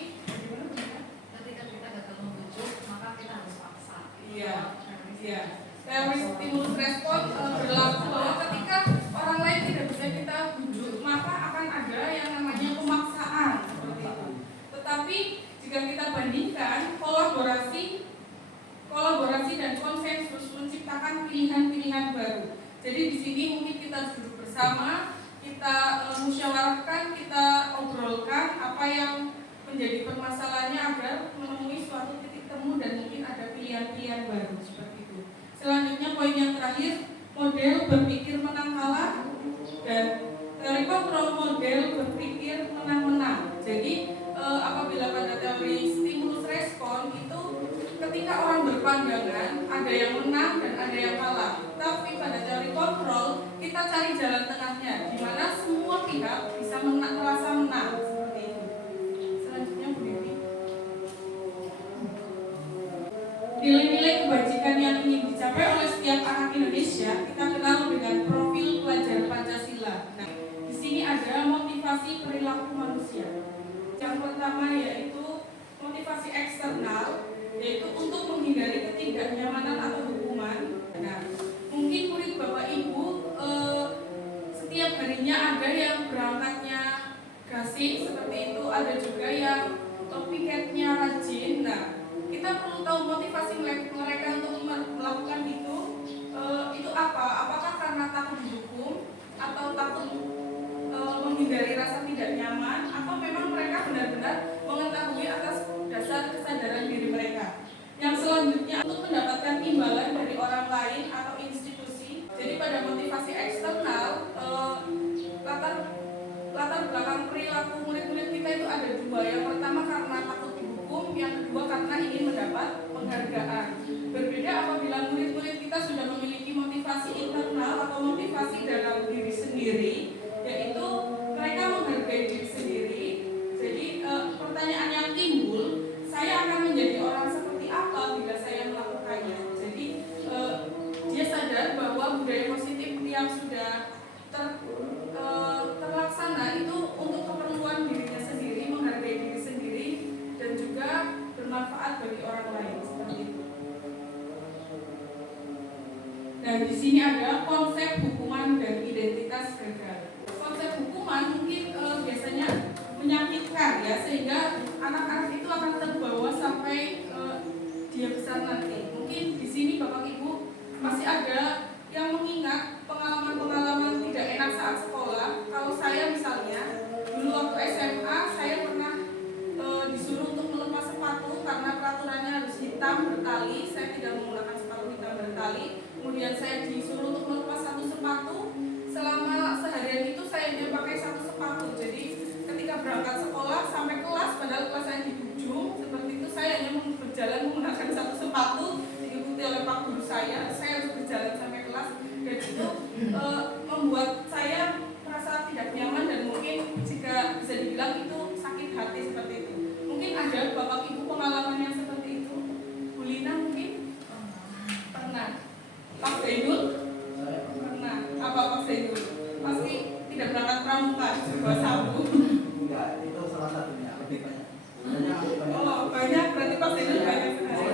stimulus respon berlaku bahwa ketika orang lain tidak bisa kita bujuk, maka akan ada yang namanya pemaksaan seperti itu. Tetapi jika kita bandingkan kolaborasi dan konsensus menciptakan pilihan-pilihan baru. Jadi di sini mungkin kita duduk bersama, kita musyawarahkan, kita obrolkan apa yang menjadi permasalahannya agar menemui suatu titik temu dan mungkin ada pilihan-pilihan baru seperti itu. Selanjutnya poin yang terakhir, model berpikir menang kalah dan teori kontrol model berpikir menang-menang. Jadi apabila pada teori stimulus respon itu ketika orang berpandangan ada yang menang dan ada yang kalah. Tapi pada teori kontrol kita cari jalan tengahnya di mana semua pihak bisa merasa menang seperti itu. Selanjutnya Bu Dewi. Nilai-nilai kebajikan yang ingin dicapai oleh setiap anak Indonesia kita kenal dengan profil pelajar Pancasila. Nah, di sini ada motivasi perilaku manusia. Yang pertama yaitu motivasi eksternal, yaitu untuk menghindari ketidaknyamanan atau hukuman. Nah, mungkin murid Bapak Ibu setiap harinya ada yang berangkatnya gasing seperti itu, ada juga yang piketnya rajin. Nah, kita perlu tahu motivasi mereka untuk melakukan itu apa? Apakah karena takut dihukum atau takut menghindari rasa tidak nyaman, atau memang mereka benar-benar mengetahui atas dasar kesadaran diri mereka. Yang selanjutnya untuk mendapatkan imbalan dari orang lain atau institusi. Jadi pada motivasi eksternal latar belakang perilaku murid-murid kita itu ada dua. Yang pertama karena takut dihukum, yang kedua karena ingin mendapat penghargaan. Berbeda apabila murid-murid kita sudah memiliki motivasi internal atau motivasi dalam diri sendiri, yaitu mereka menghargai diri sendiri. Jadi pertanyaan yang timbul, saya akan menjadi orang seperti apa bila saya melakukannya. Jadi dia sadar bahwa budaya positif yang sudah terlaksana itu untuk keperluan dirinya sendiri, menghargai diri sendiri, dan juga bermanfaat bagi orang lain seperti itu. Dan di sini ada konsep hukuman dan identitas gagal. Konsep hukuman mungkin biasanya menyakitkan ya, sehingga anak-anak itu akan terbawa sampai dia besar nanti. Mungkin di sini Bapak Ibu masih ada yang mengingat pengalaman-pengalaman tidak enak saat sekolah. Kalau saya misalnya dulu waktu SMA saya pernah disuruh untuk melepas sepatu karena peraturannya harus hitam bertali. Saya tidak menggunakan sepatu hitam bertali. Kemudian saya disuruh untuk melepas satu sepatu. Selama seharian itu saya hanya pakai satu sepatu. Jadi ketika berangkat sekolah sampai kelas, padahal kelas saya di ujung seperti itu, saya hanya berjalan menggunakan satu sepatu diikuti oleh Pak Guru saya harus berjalan sampai kelas, dan itu membuat saya merasa tidak nyaman dan mungkin jika bisa dibilang itu sakit hati seperti itu. Mungkin ada Bapak Ibu pengalaman yang seperti itu. Bu Lina mungkin pernah. Pak Zainul pernah. Apa Pak Zainul? Pasti tidak berangkat pramuka, bawa sabu. Enggak, itu salah satunya, lebih banyak. Banyak. Oh, banyak, berarti Pak Zainul banyak sekali.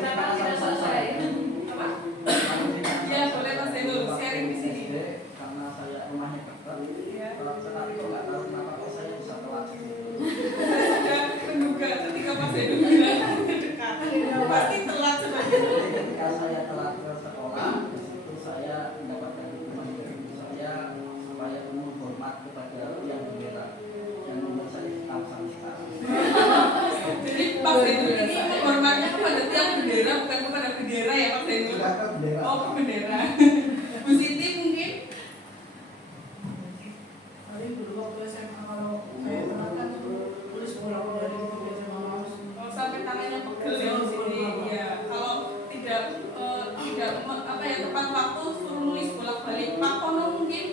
Apa? Ya, boleh Pak Zainul sharing di sini. Karena saya rumahnya dekat, tetapi kok nggak tahu kenapa kok saya bisa telat. Saya sudah menduga ketika Pak Zainul bilang dekat, pasti telat sebenarnya. Ketika saya telat ke sekolah, di situ saya mendapatkan hukuman dari ibu saya supaya menghormat kepada yang bendera yang nomor saya hitam sampai sekarang. Jadi Pak Zainul ini menghormatnya kepada tiang bendera, bukan kepada bendera ya Pak Zainul? Sudah ke bendera. Oh, ke bendera. Bu Siti mungkin? Paling dulu waktu SMA kalau saya telat kan tulis bolak balik gitu biasa mama. Oh, sampai tangannya pegel ya Bu Siti. Ya, kalau tidak tepat waktu suruh nulis bolak-balik. Pak Kono mungkin?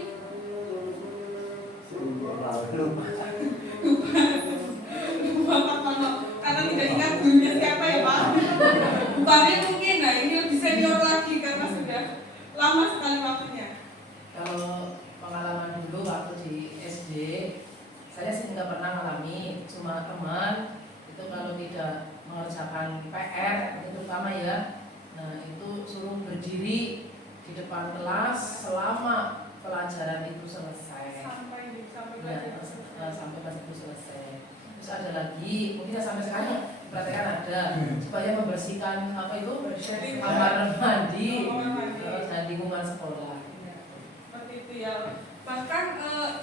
Lupa Pak Kono karena tidak ingat gurunya siapa ya Pak. Bupati mungkin, nah ini lebih senior lagi karena sudah lama sekali waktunya. Kalau pengalaman dulu waktu di SD, saya sih nggak pernah mengalami, cuma teman itu kalau tidak mengerjakan PR itu selesai. Terus ada lagi, mungkin yang sampai sekarang perhatikan ada supaya membersihkan apa itu kamar mandi dan lingkungan sekolah. Seperti itu ya. Bahkan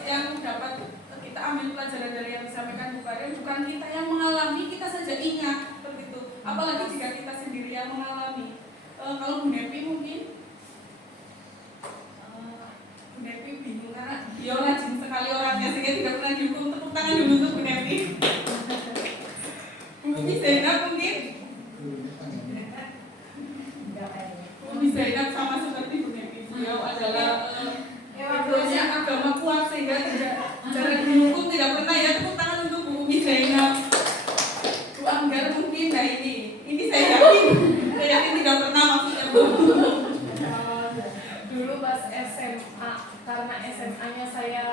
yang dapat kita ambil pelajaran dari yang disampaikan Bu Karin, bukan kita yang mengalami, kita saja ingat seperti itu. Apalagi jika kita sendiri yang mengalami. Kalau Bu Nepi mungkin Bu Nepi bingung karena dia rajin sekali orangnya sehingga tidak pernah dihukum. Tepuk tangan dulu untuk Bu Nepi. Bu Zainab mungkin Bu Zainab sama seperti Bu Nepi. Beliau adalah backgroundnya agama kuat sehingga jarang dihukum, tidak pernah ya. Tepuk tangan untuk Bu Zainab. Bu Anggar mungkin, nah ini saya yakin tidak pernah maksudnya Bu. Dulu pas SMA, karena SMA-nya saya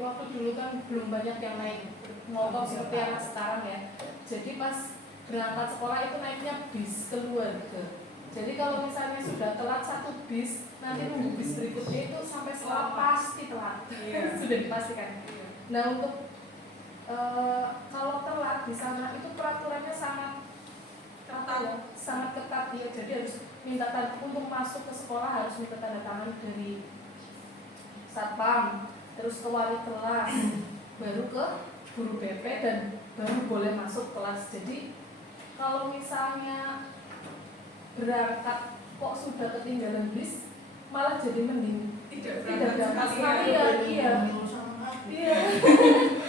waktu dulu kan belum banyak yang naik motor seperti yang sekarang ya. Jadi pas berangkat sekolah itu naiknya bis keluarga. Jadi kalau misalnya sudah telat satu bis, nanti nunggu bis berikutnya itu sampai sekolah pasti telat. Sudah dipastikan. Nah untuk kalau telat di sana itu peraturannya sangat ketat ya. Jadi harus minta tanda untuk masuk ke sekolah, harus minta tanda tangan dari satpam, terus ke wali kelas, baru ke guru BP dan baru boleh masuk kelas. Jadi kalau misalnya berangkat kok sudah ketinggalan bis, malah jadi mending Tidak berangkat sekali ya. Iya.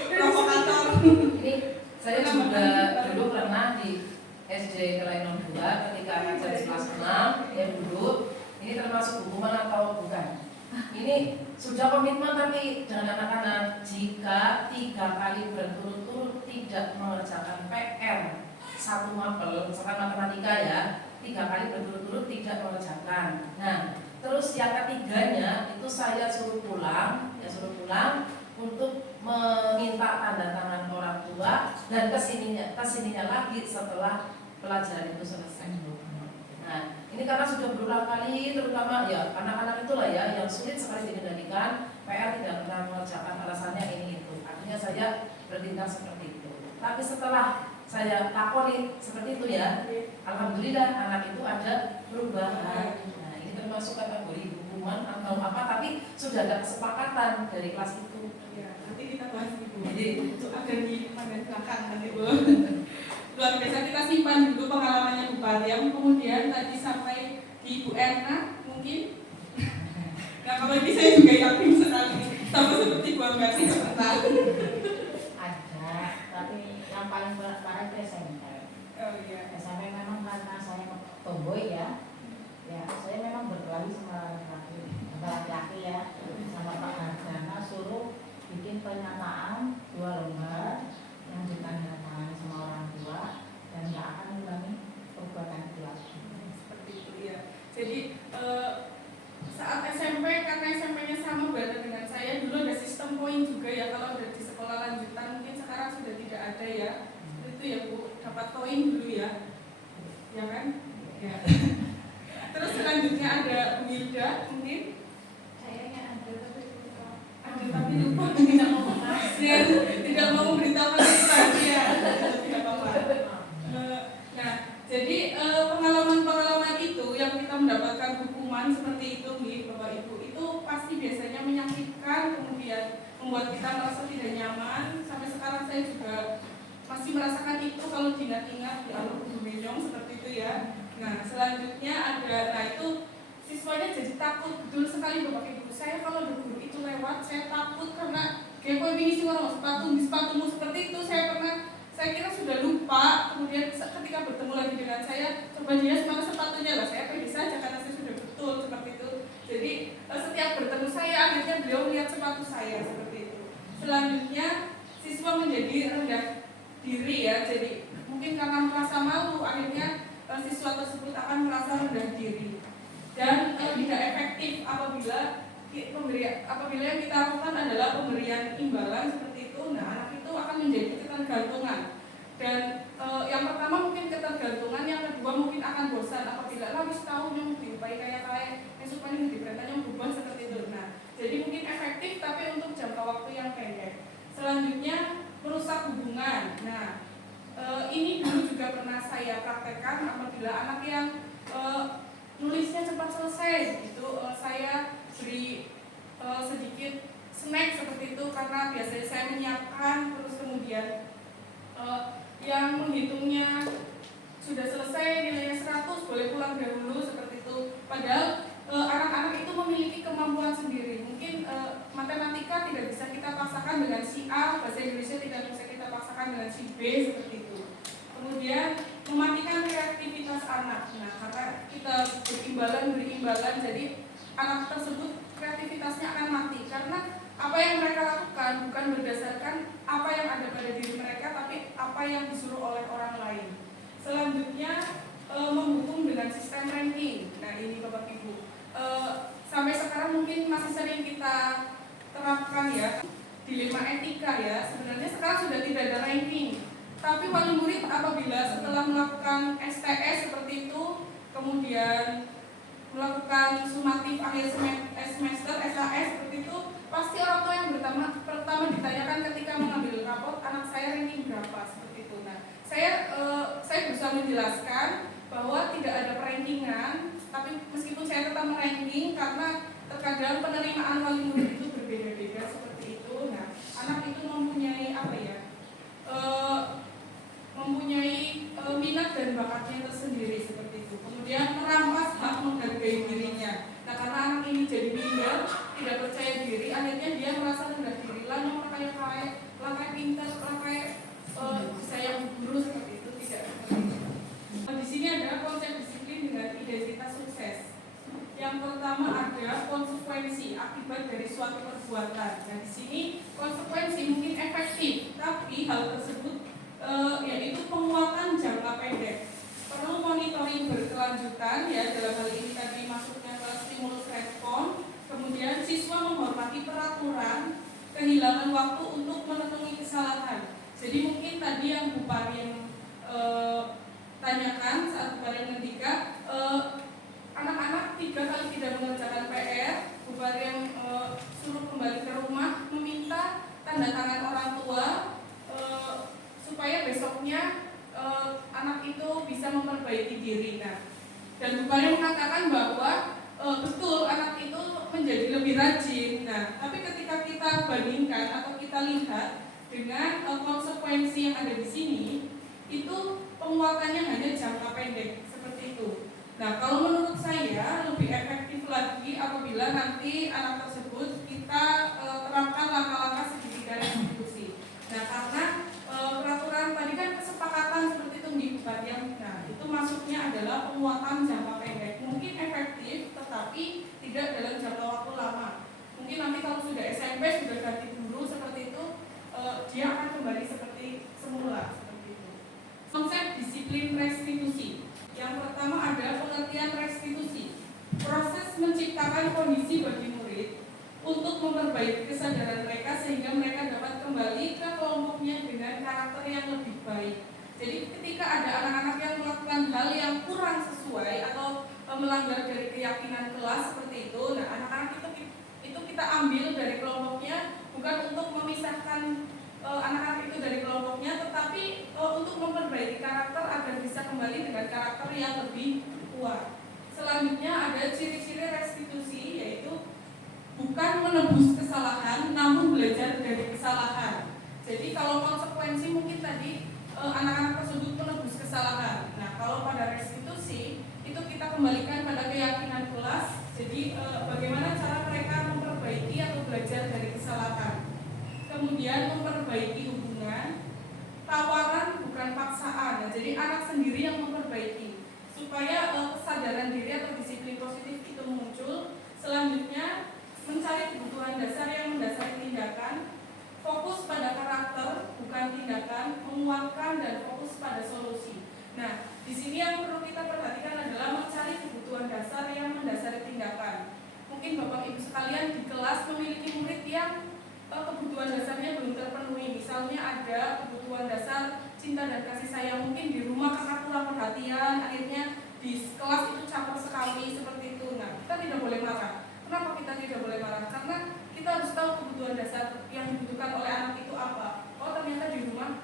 Provokator. Ini saya juga dulu pernah di SD Kelainan 2 ketika ngajar di kelas 6 ya duduk. Ini termasuk hukuman atau bukan? Ini sudah komitmen tapi dengan anak-anak jika 3 kali berturut-turut tidak mengerjakan PR satu mapel, misalkan matematika ya, 3 kali berturut-turut tidak mengerjakan. Nah, terus yang ketiganya itu saya suruh pulang untuk meminta tanda tangan orang tua dan kesininya lagi setelah pelajaran itu selesai. Nah, ini karena sudah berulang kali, terutama ya anak-anak itulah ya yang sulit sekali dikendalikan, PR tidak pernah mengerjakan, alasannya ini itu. Akhirnya saya bertindak seperti itu. Tapi setelah saya takoni seperti itu ya, alhamdulillah anak itu ada perubahan. Nah, ini termasuk kategori hukuman atau apa, tapi sudah ada kesepakatan dari kelas itu. Ya, nanti kita bahas itu. Jadi itu ada di bagian belakang nanti Bu. Luar biasa, kita simpan dulu pengalamannya Bu Pariam. Kemudian tadi sampai di Bu Erna mungkin. Nah kalau ini saya juga yakin sekali sama seperti Bu Angga tidak pernah. Ada, tapi yang paling berat itu SMP. Oh iya. SMP memang karena saya tomboy ya. Ya, saya memang berkelahi sama laki-laki ya, sama Pak Harjana suruh bikin pernyataan 2 lembar yang ditandatangani sama orang tua dan nggak akan mengulangi perbuatan itu lagi. Seperti itu ya. Jadi saat SMP, karena SMP-nya sama berada dengan saya, dulu ada sistem poin juga ya. Kalau ada di sekolah lanjutan mungkin sekarang sudah tidak ada ya. Itu ya Bu, dapat poin dulu ya. Ya kan? Ya. Terus selanjutnya ada Bu Hilda mungkin. Kayaknya ada Tapi lupa tidak mau mengasih, tidak mau memberitahukan itu lagi ya. Tidak apa-apa. Nah, jadi pengalaman-pengalaman itu yang kita mendapatkan hukuman seperti itu nih Bapak Ibu, itu pasti biasanya menyakitkan, kemudian membuat kita merasa tidak nyaman. Sampai sekarang saya juga masih merasakan itu kalau diingat-ingat di alur Bu Menyong seperti itu ya. Nah, selanjutnya ada, nah itu siswanya jadi takut, betul sekali Bapak Ibu. Saya kalau ada guru itu lewat, saya takut karena kayak ini sih orang sepatumu seperti itu. Saya kira sudah lupa. Kemudian ketika bertemu lagi dengan saya, coba dia mana sepatunya lah. Saya pede saja karena saya sudah betul seperti itu. Jadi setiap bertemu saya, akhirnya beliau melihat sepatu saya seperti itu. Selanjutnya siswa menjadi rendah diri ya. Jadi mungkin karena merasa malu, akhirnya siswa tersebut akan merasa rendah diri dan tidak efektif apabila yang kita lakukan adalah pemberian imbalan seperti itu. Nah, anak itu akan menjadi ketergantungan dan yang pertama mungkin ketergantungan, yang kedua mungkin akan bosan apabila habis tahu yang diupai kayak supaya yang diperintahnya berubah seperti itu. Nah, jadi mungkin efektif tapi untuk jangka waktu yang pendek. Selanjutnya Nah, ini dulu juga pernah saya praktekkan apabila anak yang nulisnya cepat selesai gitu, saya beri sedikit snack seperti itu karena biasanya saya menyiapkan, terus kemudian yang menghitungnya sudah selesai nilainya 100 boleh pulang dahulu seperti itu. Padahal anak-anak itu memiliki kemampuan sendiri. Mungkin matematika tidak bisa kita paksakan dengan si A, bahasa Indonesia tidak bisa kita paksakan dengan si B seperti itu. Kemudian mematikan kreativitas anak. Nah, karena kita berimbalan, jadi anak tersebut kreativitasnya akan mati karena apa yang mereka lakukan bukan berdasarkan apa yang ada pada diri mereka, tapi apa yang disuruh oleh orang lain. Selanjutnya menghukum dengan sistem ranking. Nah, ini Bapak Ibu, sampai sekarang mungkin masih sering kita terapkan ya, dilema etika ya. Sebenarnya sekarang sudah tidak ada ranking, tapi wali murid apabila setelah melakukan STS seperti itu, kemudian melakukan sumatif akhir semester SAS seperti itu, pasti orang tua yang pertama ditanyakan ketika mengambil raport, anak saya ranking berapa seperti itu. Nah, saya berusaha menjelaskan bahwa tidak ada perankingan, tapi meskipun saya tetap meranking karena terkadang penerimaan wali murid itu berbeda-beda seperti itu. Nah, anak itu mempunyai minat dan bakatnya tersendiri seperti itu. Kemudian merampas hak menghargai dirinya. Nah, karena anak ini jadi minder, tidak percaya diri, akhirnya dia merasa rendah diri, lah nomor kayak pintar, kayak saya guru seperti itu, tidak seperti itu. Di sini ada konsep disiplin dengan identitas sukses. Yang pertama ada konsekuensi akibat dari suatu perbuatan. Nah, di sini konsekuensi mungkin efektif, tapi hal tersebut yaitu penguatan jangka pendek. Perlu monitoring berkelanjutan ya, dalam hal ini tadi masuknya ke stimulus respon. Kemudian siswa menghormati peraturan, kehilangan waktu untuk menemui kesalahan. Jadi mungkin tadi yang Bu Pariem tanyakan saat Bu Pariem ngendika, anak-anak 3 kali tidak mengerjakan PR, Bu Pariem suruh kembali ke rumah, meminta tanda tangan orang tua supaya besoknya anak itu bisa memperbaiki diri. Nah, dan Bu Pariem mengatakan bahwa betul anak itu menjadi lebih rajin. Nah, tapi ketika kita bandingkan atau kita lihat dengan konsekuensi yang ada di sini, itu penguatannya hanya jangka pendek seperti itu. Nah, kalau menurut saya lebih efektif lagi apabila nanti anak tersebut kita terapkan langkah-langkah segitiga restitusi. Nah, karena peraturan tadi kan kesepakatan seperti itu di Bupatian. Nah, itu masuknya adalah penguatan jangka pendek. Mungkin efektif, tetapi tidak dalam jangka waktu lama. Mungkin nanti kalau sudah SMP sudah ganti guru seperti itu, dia akan kembali seperti semula seperti itu. Konsep disiplin restitusi. Yang pertama ada pengertian restitusi. Proses menciptakan kondisi bagi murid untuk memperbaiki kesadaran mereka sehingga mereka dapat kembali ke kelompoknya dengan karakter yang lebih baik. Jadi ketika ada anak-anak yang melakukan hal yang kurang sesuai atau melanggar dari keyakinan kelas seperti itu, nah anak-anak itu kita ambil dari kelompoknya bukan untuk memisahkan anak-anak itu dari kelompoknya, tetapi untuk memperbaiki karakter agar bisa kembali dengan karakter yang lebih kuat. Selanjutnya ada ciri-ciri restitusi, yaitu bukan menebus kesalahan, namun belajar dari kesalahan. Jadi kalau konsekuensi mungkin tadi anak-anak tersebut menebus kesalahan. Nah, kalau pada restitusi itu kita kembalikan pada keyakinan kelas. Jadi bagaimana cara mereka memperbaiki atau belajar dari kesalahan. Kemudian memperbaiki hubungan, tawaran bukan paksaan. Nah, jadi anak sendiri yang memperbaiki supaya kesadaran diri atau disiplin positif itu muncul. Selanjutnya mencari kebutuhan dasar yang mendasari tindakan, fokus pada karakter bukan tindakan, menguatkan dan fokus pada solusi. Nah, di sini yang perlu kita perhatikan adalah mencari kebutuhan dasar yang mendasari tindakan. Mungkin Bapak Ibu sekalian di kelas memiliki murid yang kebutuhan dasarnya belum terpenuhi. Misalnya ada kebutuhan dasar cinta dan kasih sayang, mungkin di rumah karena kurang perhatian, akhirnya di kelas itu caper sekali seperti itu. Nah, kita tidak boleh marah. Kenapa kita tidak boleh marah? Karena kita harus tahu kebutuhan dasar yang dibutuhkan oleh anak itu apa. Oh, ternyata di rumah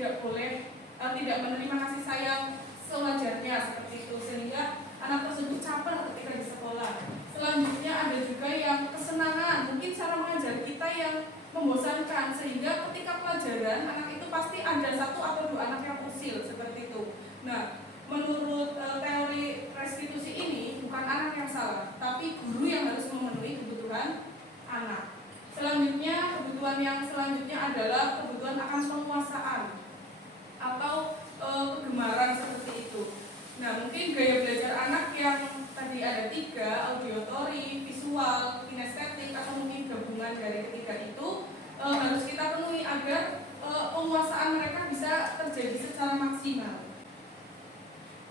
tidak menerima kasih sayang sewajarnya seperti itu, sehingga anak tersebut caper ketika di sekolah. Selanjutnya ada juga yang kesenangan, mungkin cara mengajar kita yang membosankan, sehingga ketika pelajaran anak itu pasti ada 1 atau 2 anak yang usil seperti itu. Nah, menurut teori restitusi ini bukan anak yang salah, tapi guru yang harus memenuhi kebutuhan anak. Selanjutnya, kebutuhan yang selanjutnya adalah kebutuhan akan penguasaan atau kegemaran seperti itu. Nah, mungkin gaya belajar anak yang tadi ada 3, audiotori, visual, kinestetik, atau mungkin gabungan dari ketiga itu harus kita penuhi agar penguasaan mereka bisa terjadi secara maksimal.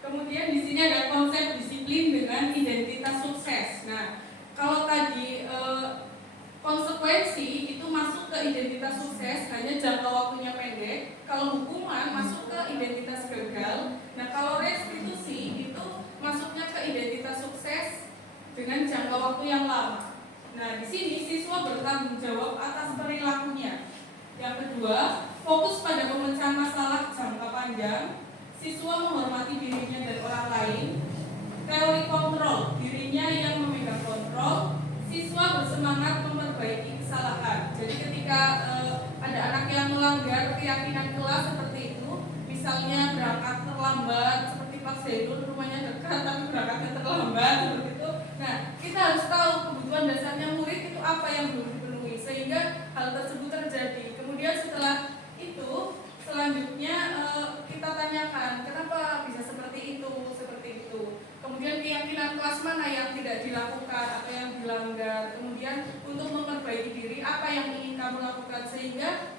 Kemudian di sini ada konsep disiplin dengan identitas sukses. Nah, kalau tadi konsekuensi itu masuk ke identitas sukses, hanya jangka waktunya pendek. Kalau hukuman masuk ke identitas gagal. Nah, kalau restitusi itu masuknya ke identitas sukses dengan jangka waktu yang lama. Nah, di sini siswa bertanggung jawab atas perilakunya. Yang kedua, fokus pada pemecahan masalah jangka panjang. Siswa menghormati dirinya dan orang lain. Teori kontrol, dirinya yang memegang kontrol. Siswa bersemangat memperbaiki kesalahan. Jadi ketika ada anak yang melanggar keyakinan kelas seperti itu, misalnya berangkat terlambat, seperti Pak Zainul rumahnya dekat tapi berangkatnya terlambat seperti itu. Nah, kita harus tahu kebutuhan dasarnya murid itu apa yang belum dipenuhi, sehingga hal tersebut terjadi. Kemudian setelah itu, selanjutnya kita tanyakan kenapa bisa seperti itu. Kemudian keyakinan kelas mana yang tidak dilakukan atau yang dilanggar. Kemudian untuk memperbaiki diri apa yang ingin kamu lakukan, sehingga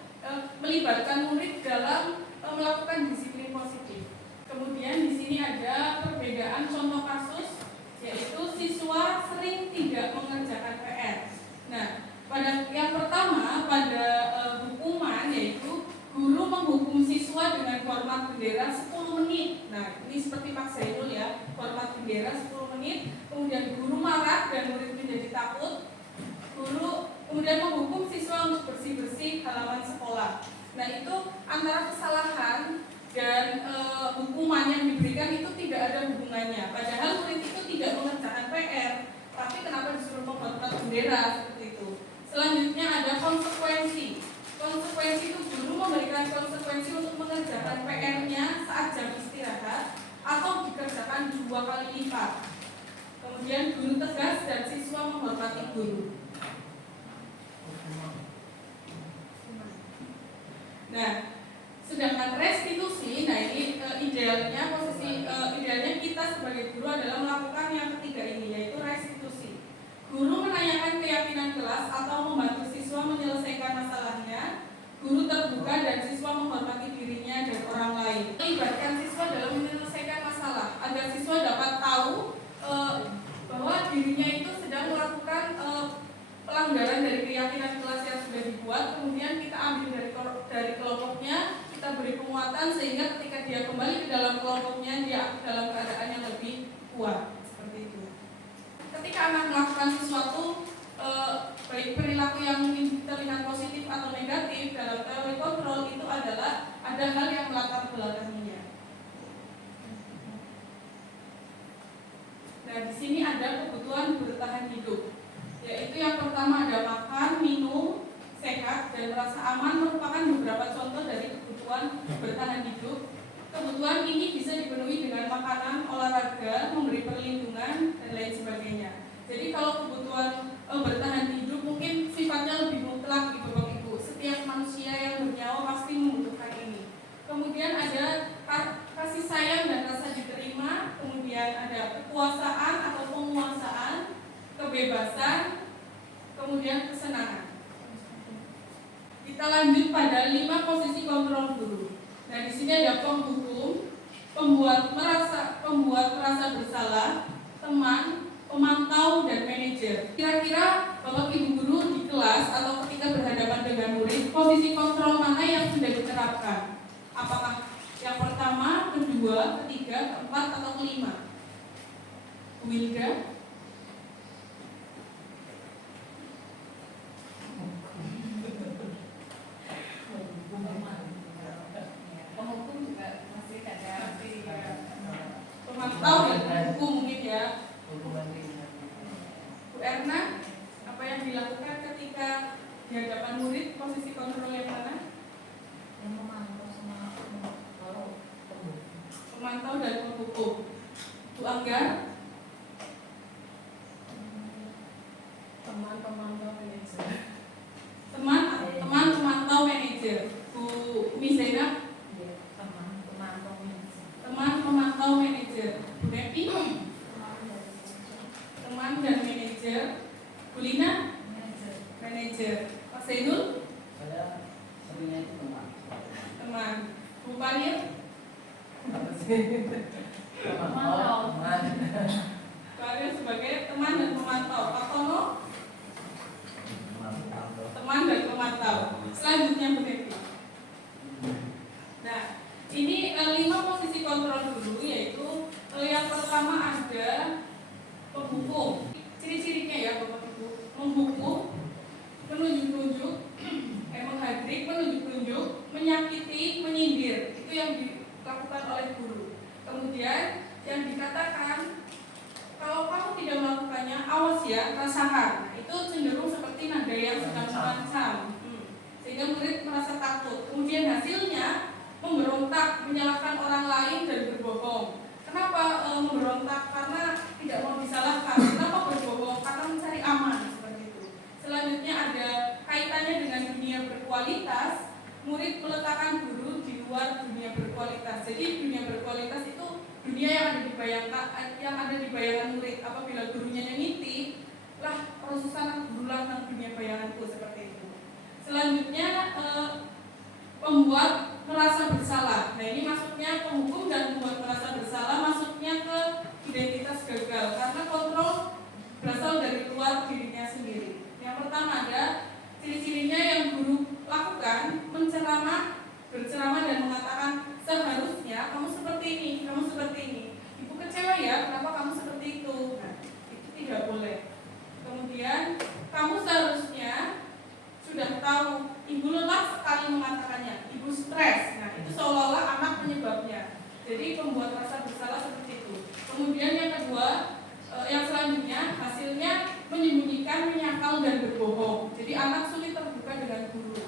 melibatkan murid dalam melakukan disiplin positif. Kemudian di sini ada perbedaan contoh kasus, yaitu siswa sering tidak mengerjakan PR. Nah, pada yang pertama pada hukuman, yaitu guru menghukum siswa dengan hormat bendera 10 menit. Nah, ini seperti Pak Zainul ya, hormat bendera 10 menit. Kemudian guru marah dan murid menjadi takut. Guru kemudian menghukum siswa untuk bersih-bersih halaman sekolah. Nah, itu antara kesalahan dan hukuman yang diberikan itu tidak ada hubungannya. Padahal murid itu tidak mengerjakan PR, tapi kenapa disuruh menghormat bendera seperti itu. Selanjutnya ada konsekuensi. Konsekuensi itu guru memberikan konsekuensi untuk mengerjakan PR-nya saat jam istirahat atau dikerjakan 2 kali lipat. Kemudian guru tegas dan siswa menghormati guru. Nah, sedangkan restitusi, nah ini idealnya kita sebagai guru adalah melakukan yang ketiga ini, yaitu restitusi. Guru menanyakan keyakinan kelas atau membantu siswa menyelesaikan masalahnya. Guru terbuka dan siswa menghormati dirinya dan orang lain. Melibatkan siswa dalam menyelesaikan masalah agar siswa dapat tahu bahwa dirinya itu sedang melakukan pelanggaran dari keyakinan kelas yang sudah dibuat. Kemudian kita ambil dari kelompoknya, kita beri penguatan sehingga ketika dia kembali ke dalam kelompoknya dia dalam keadaan yang lebih kuat. Seperti itu. Ketika anak melakukan sesuatu, baik perilaku yang mungkin terlihat positif atau negatif, dalam teori kontrol itu adalah ada hal yang melatar belakanginya. Nah, di sini ada kebutuhan bertahan hidup, yaitu yang pertama ada makan, minum, sehat, dan merasa aman merupakan beberapa contoh dari kebutuhan bertahan hidup. Kebutuhan ini bisa dipenuhi dengan makanan, olahraga, memberi perlindungan, dan lain sebagainya. Jadi kalau kebutuhan bertahan hidup mungkin sifatnya lebih mutlak di Bapak Ibu. Setiap manusia yang bernyawa pasti membutuhkan ini. Kemudian ada kasih sayang dan rasa diterima. Kemudian ada kekuasaan atau penguasaan, kebebasan, kemudian kesenangan. Kita lanjut pada 5 posisi kontrol guru. Nah, di sini ada penghukum, pembuat merasa bersalah, teman, pemantau, dan manajer. Kira-kira Bapak Ibu guru di kelas atau ketika berhadapan dengan murid, posisi kontrol mana yang sudah diterapkan? Apakah yang pertama, kedua, ketiga, keempat, atau kelima? Wilda? pemantau dan penghukum. Bu Angga, teman pemantau manajer. teman pemantau manajer. Bu Umi Zainab, Iya, teman pemantau manajer. teman pemantau manajer. Bu Nepi, teman dan manajer. Bu Lina, manajer. Pak Zainul, Saya seringnya itu teman. teman. Bu Panir, Apa sih? Pemantau. Panir sebagai teman dan pemantau. Pak Tono, teman dan pemantau. Selanjutnya Bu Nepi. Nah, ini 5 posisi kontrol dulu, yaitu yang pertama ada penghukum. Ciri-cirinya ya Bapak Ibu, menghukum, menunjuk-nunjuk, menghadiri, menunjuk-nunjuk, menyakiti, menyindir. Itu yang dilakukan oleh guru. Kemudian yang dikatakan, kalau kamu tidak melakukannya, awas ya, rasakan. Nah, itu cenderung seperti nada yang sedang mengancam, sehingga murid merasa takut. Kemudian hasilnya memberontak, menyalahkan orang lain dan berbohong. Kenapa memberontak? Karena tidak mau disalahkan. Kenapa berbohong? Karena mencari aman, seperti itu. Selanjutnya ada kaitannya dengan dunia berkualitas. Murid meletakkan guru di luar dunia berkualitas. Jadi dunia berkualitas itu dunia yang ada di bayangan murid. Apabila gurunya nyengiti, lah Rasulullah gurulah tentang dunia bayanganku, seperti itu. Selanjutnya membuat merasa bersalah. Nah, ini maksudnya penghukum dan membuat merasa bersalah, masuknya ke identitas gagal karena kontrol berasal dari luar dirinya sendiri. Yang pertama ada ciri-cirinya yang guru lakukan, berceramah dan mengatakan seharusnya kamu seperti ini, kamu seperti ini. Ibu kecewa ya, kenapa kamu seperti itu? Nah, itu tidak boleh. Kemudian kamu seharusnya sudah tahu, ibu lelah sekali mengatakannya, ibu stres. Nah, itu seolah-olah anak penyebabnya. Jadi membuat rasa bersalah seperti itu. Kemudian yang kedua, yang selanjutnya hasilnya menyembunyikan, menyangkal dan berbohong. Jadi anak sulit terbuka dengan guru.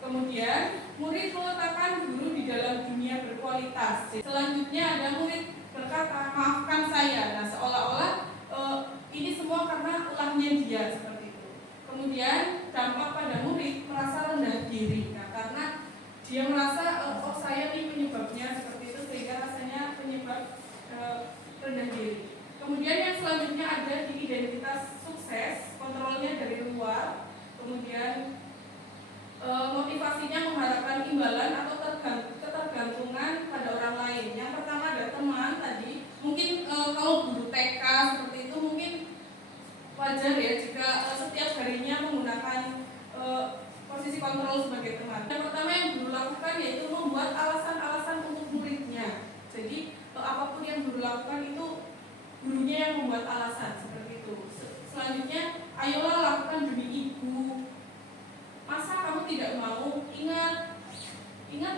Kemudian murid meletakkan guru di dalam dunia berkualitas. Selanjutnya ada murid berkata, maafkan saya. Nah, seolah-olah ini semua karena ulahnya dia, seperti itu. Kemudian dampak pada murid merasa rendah diri. Nah, karena dia merasa oh saya ini penyebabnya, seperti itu, sehingga rasanya penyebab rendah diri. Kemudian yang selanjutnya ada di identitas sukses, kontrolnya dari luar. Kemudian motivasinya mengharapkan imbalan atau ketergantungan pada orang lain. Yang pertama ada teman tadi. Mungkin kalau guru TK seperti itu mungkin wajar ya jika setiap harinya menggunakan posisi kontrol sebagai teman. Yang pertama yang guru lakukan yaitu membuat alasan-alasan untuk muridnya. Jadi apapun yang guru lakukan itu gurunya yang membuat alasan, seperti itu. Selanjutnya, ayolah lakukan demi ibu. Masa kamu tidak mau? Ingat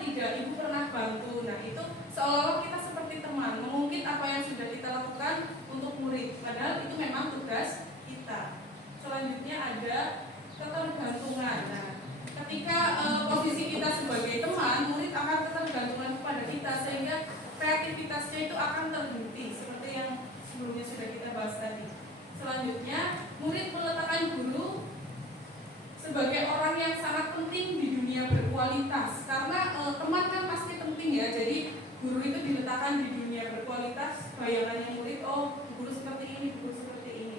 tidak, ibu pernah bantu. Nah, itu seolah-olah kita seperti teman, mengungkit apa yang sudah kita lakukan untuk murid. Padahal itu memang tugas kita. Selanjutnya ada ketergantungan. Nah, ketika posisi kita sebagai teman, murid akan ketergantungan kepada kita, sehingga kreativitasnya itu akan terhenti, seperti yang sebelumnya sudah kita bahas tadi. Selanjutnya, murid meletakkan guru sebagai orang yang sangat penting di dunia berkualitas. Karena teman kan pasti penting ya. Jadi guru itu diletakkan di dunia berkualitas. Bayangannya murid, oh guru seperti ini, guru seperti ini.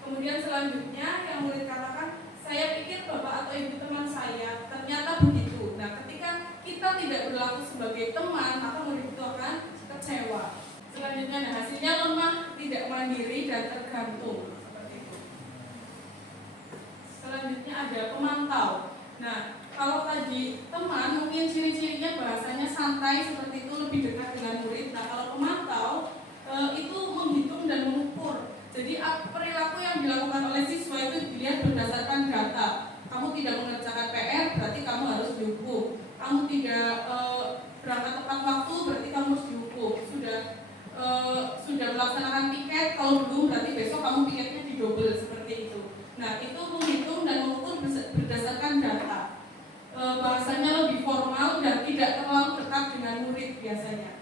Kemudian selanjutnya yang murid katakan, saya pikir bapak atau ibu teman saya, ternyata begitu. Nah, ketika kita tidak berlaku sebagai teman, maka murid itu akan kecewa. Selanjutnya, nah, hasilnya lemah, tidak mandiri dan tergantung, seperti itu. Selanjutnya ada pemantau. Nah, kalau tadi teman mungkin ciri-cirinya bahasanya santai seperti itu, lebih dekat dengan murid. Nah, kalau pemantau itu menghitung dan mengukur. Jadi perilaku yang dilakukan oleh siswa itu dilihat berdasarkan data. Kamu tidak mengerjakan PR, berarti kamu harus dihukum. Kamu tidak berangkat tepat waktu, berarti kamu harus dihukum. Sudah melaksanakan piket, kalau belum berarti besok kamu piketnya didobel, seperti itu. Nah, itu menghitung dan mengukur berdasarkan data. Bahasanya lebih formal dan tidak terlalu dekat dengan murid biasanya.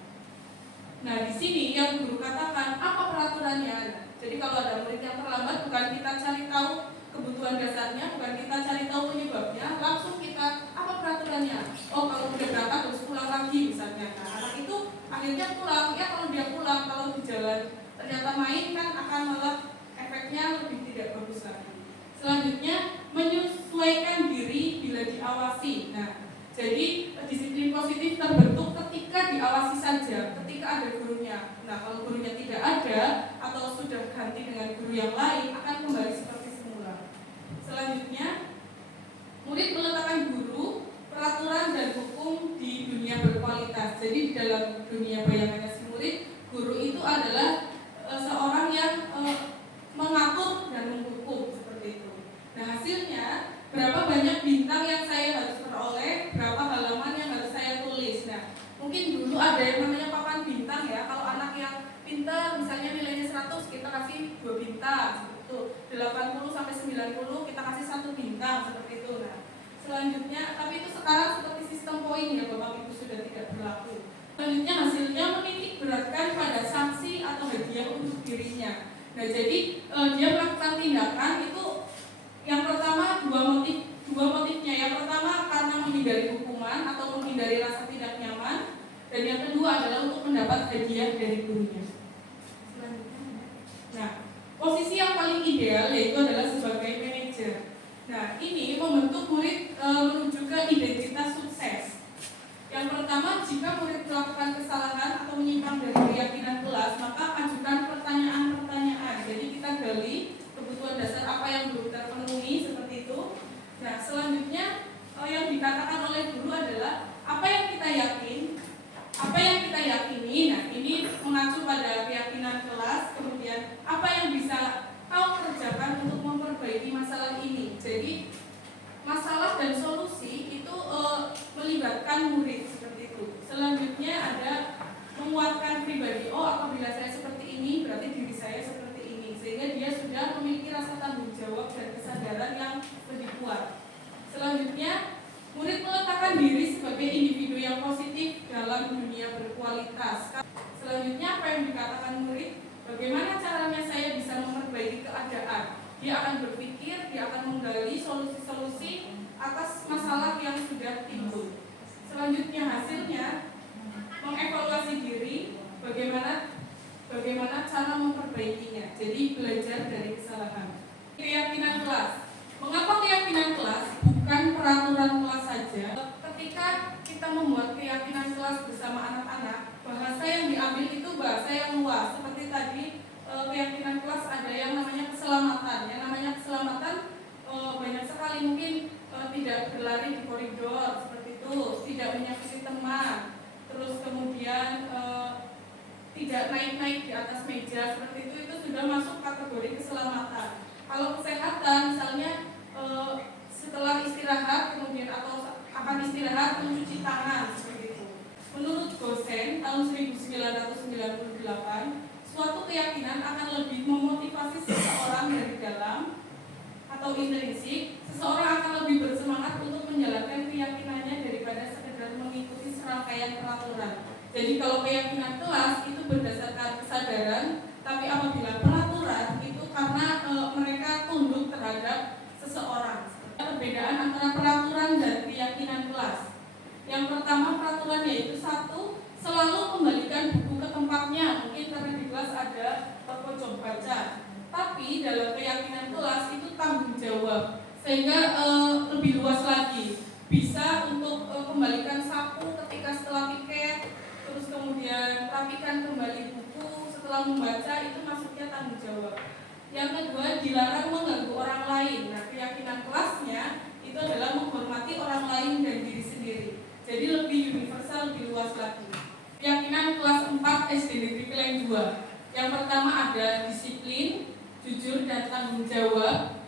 Nah, di sini yang guru katakan apa peraturannya. Jadi kalau ada murid yang terlambat, bukan kita cari tahu kebutuhan dasarnya, bukan kita cari tahu penyebabnya, langsung kita apa peraturannya. Oh, kalau udah berangkat harus pulang lagi misalnya. Nah, anak itu akhirnya pulang. Ya kalau dia pulang, kalau di jalan ternyata main kan akan malah efeknya lebih tidak bagus lagi. Selanjutnya menyesuaikan diri bila diawasi. Nah, jadi disiplin positif terbentuk ketika diawasi saja, ketika ada gurunya. Nah, kalau gurunya tidak ada atau sudah ganti dengan guru yang lain, akan kembali seperti semula. Selanjutnya, murid meletakkan guru, peraturan dan hukum di dunia berkualitas. Jadi di dalam dunia bayangannya si murid, guru itu adalah seorang yang mengatur dan menghukum seperti itu. Nah, hasilnya berapa banyak bintang yang saya harus peroleh, berapa halaman yang harus saya tulis. Nah, mungkin dulu ada yang namanya papan bintang ya. Kalau anak yang pintar misalnya nilainya 100, kita kasih 2 bintang seperti itu. 80 sampai 90 kita kasih 1 bintang seperti itu. Nah, selanjutnya, tapi itu sekarang seperti sistem poin ya Bapak Ibu sudah tidak berlaku. Selanjutnya hasilnya menitik beratkan pada sanksi atau hadiah untuk dirinya. Nah, jadi dia melakukan tindakan itu yang pertama dua motifnya. Yang pertama karena menghindari hukuman atau menghindari rasa tidak nyaman, dan yang kedua adalah untuk mendapat hadiah dari gurunya. Nah, posisi yang paling ideal yaitu adalah sebagai manajer. Nah, ini membentuk murid menuju ke identitas sukses. Yang pertama, jika murid melakukan kesalahan atau menyimpang dari keyakinan kelas, maka ajukan pertanyaan-pertanyaan. Jadi kita gali kebutuhan dasar apa yang belum terpenuhi seperti itu. Nah, selanjutnya yang dikatakan oleh guru adalah apa yang kita yakin, apa yang kita yakini. Nah, ini mengacu pada keyakinan kelas. Kemudian apa yang bisa kau kerjakan untuk memperbaiki masalah ini. Jadi masalah dan solusi itu melibatkan murid seperti itu. Selanjutnya ada menguatkan pribadi. Oh, apabila saya seperti ini, berarti diri saya seperti ini. Sehingga dia sudah memiliki rasa tanggung jawab dan kesadaran yang lebih kuat. Selanjutnya, murid meletakkan diri sebagai individu yang positif dalam dunia berkualitas. Selanjutnya, apa yang dikatakan murid? Bagaimana caranya saya bisa memperbaiki keadaan? Dia akan berpikir, dia akan menggali solusi-solusi atas masalah yang sudah timbul. Selanjutnya hasilnya mengevaluasi diri, bagaimana cara memperbaikinya. Jadi belajar dari kesalahan. Keyakinan kelas. Mengapa keyakinan kelas bukan peraturan kelas saja? Ketika kita membuat keyakinan kelas bersama anak-anak, bahasa yang diambil itu bahasa yang luas. Seperti tadi keyakinan kelas ada yang namanya keselamatan. Yang namanya keselamatan banyak sekali, mungkin tidak berlari di koridor seperti itu, tidak menyakiti teman, terus kemudian tidak naik-naik di atas meja seperti itu sudah masuk kategori keselamatan. Kalau kesehatan misalnya setelah istirahat kemudian atau akan istirahat mencuci tangan seperti itu. Menurut Gosen tahun 1998, suatu keyakinan akan lebih memotivasi seseorang dari dalam atau intrinsik. Seseorang akan lebih bersemangat untuk menjalankan keyakinannya daripada sekedar mengikuti serangkaian peraturan. Jadi kalau keyakinan kelas itu berdasarkan kesadaran, tapi apabila peraturan itu karena mereka tunduk terhadap seseorang. Perbedaan antara peraturan dan keyakinan kelas. Yang pertama, peraturan yaitu satu, selalu kembalikan buku ke tempatnya. Mungkin karena di kelas ada pojok baca. Tapi dalam keyakinan kelas itu tanggung jawab, sehingga lebih luas lagi. Bisa untuk kembalikan sapu ketika setelah piket, terus kemudian rapikan kembali buku setelah membaca, itu masuknya tanggung jawab. Yang kedua, dilarang mengganggu orang lain. Nah, keyakinan kelasnya itu adalah menghormati orang lain dan diri sendiri. Jadi lebih universal, lebih luas lagi. Keyakinan kelas 4 SD Negeri Kleng 2. Yang pertama ada disiplin, jujur dan tanggung jawab,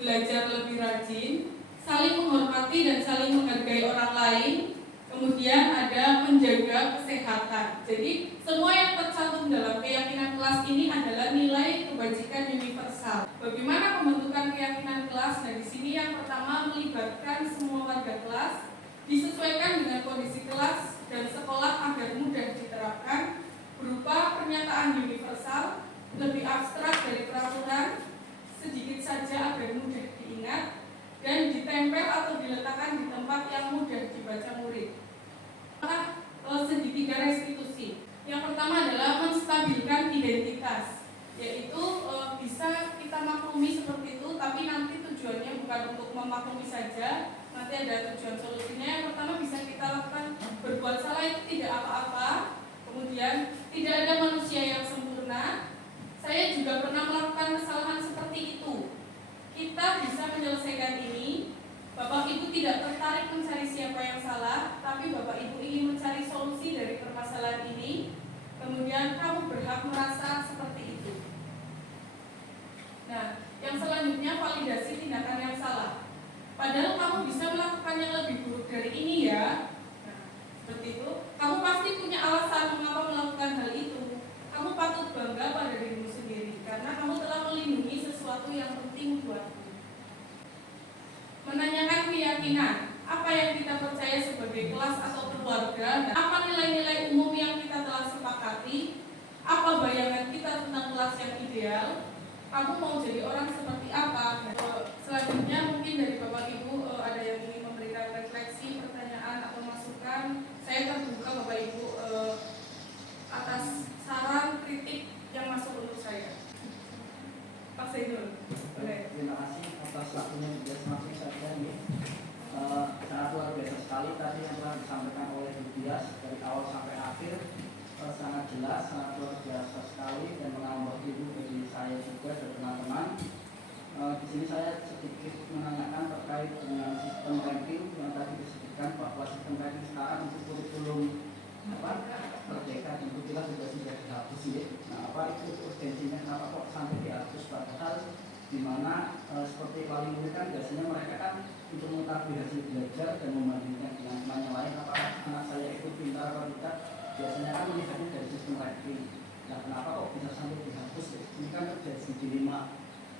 belajar lebih rajin, saling menghormati dan saling menghargai orang lain, kemudian ada menjaga kesehatan. Jadi semua yang tercantum dalam keyakinan kelas ini adalah nilai kebajikan universal. Bagaimana pembentukan keyakinan kelas? Nah, di sini yang pertama melibatkan semua warga kelas, disesuaikan dengan kondisi kelas dan sekolah agar mudah diterapkan, berupa yaitu bisa kita maklumi seperti itu, tapi nanti tujuannya bukan untuk memaklumi saja, nanti ada tujuan solusinya. Yang pertama bisa kita lakukan, berbuat salah itu tidak apa-apa, kemudian tidak ada manusia yang sempurna. Saya juga pernah melakukan kesalahan seperti itu. Kita bisa menyelesaikan ini. Bapak Ibu tidak tertarik mencari siapa yang salah, tapi Bapak Ibu ingin mencari solusi dari permasalahan ini. Kemudian kamu berhak merasa seperti itu. Nah, yang selanjutnya validasi tindakan yang salah. Padahal kamu bisa melakukan yang lebih buruk dari ini ya. Nah, seperti itu. Kamu pasti punya alasan mengapa melakukan hal itu. Kamu patut bangga pada dirimu sendiri karena kamu telah melindungi sesuatu yang penting buatmu. Menanyakan keyakinan, apa yang kita percaya sebagai kelas atau keluarga, dan apa nilai-nilai umum yang kita telah sepakati, apa bayangan kita tentang kelas yang ideal, kamu mau jadi orang seperti apa. Selanjutnya mungkin dari Bapak Ibu ada yang ingin memberikan refleksi, pertanyaan atau masukan. Saya terbuka Bapak Ibu atas saran, kritik yang masuk untuk saya. Pak Zainul, boleh. Terima kasih atas waktunya juga semakin saja nih. Sangat luar biasa sekali tadi yang telah disampaikan oleh Bu Dias dari awal sampai akhir, sangat jelas, sangat luar biasa sekali dan menambah ilmu bagi saya juga dan teman-teman. Di sini saya sedikit menanyakan terkait dengan sistem ranking yang tadi disebutkan bahwa sistem ranking sekarang itu kurikulum Merdeka tentu kita sudah dihapus ya. Nah, apa itu urgensinya, kenapa kok sampai dihapus, padahal dimana seperti wali murid kan biasanya mereka kan untuk mengetahui hasil belajar dan membandingkan dengan temannya lain, apakah anak saya itu pintar atau tidak, biasanya kan melihatnya dari sistem ranking. Nah, kenapa kok bisa sampai dihapus ya? Ini kan terjadi dilema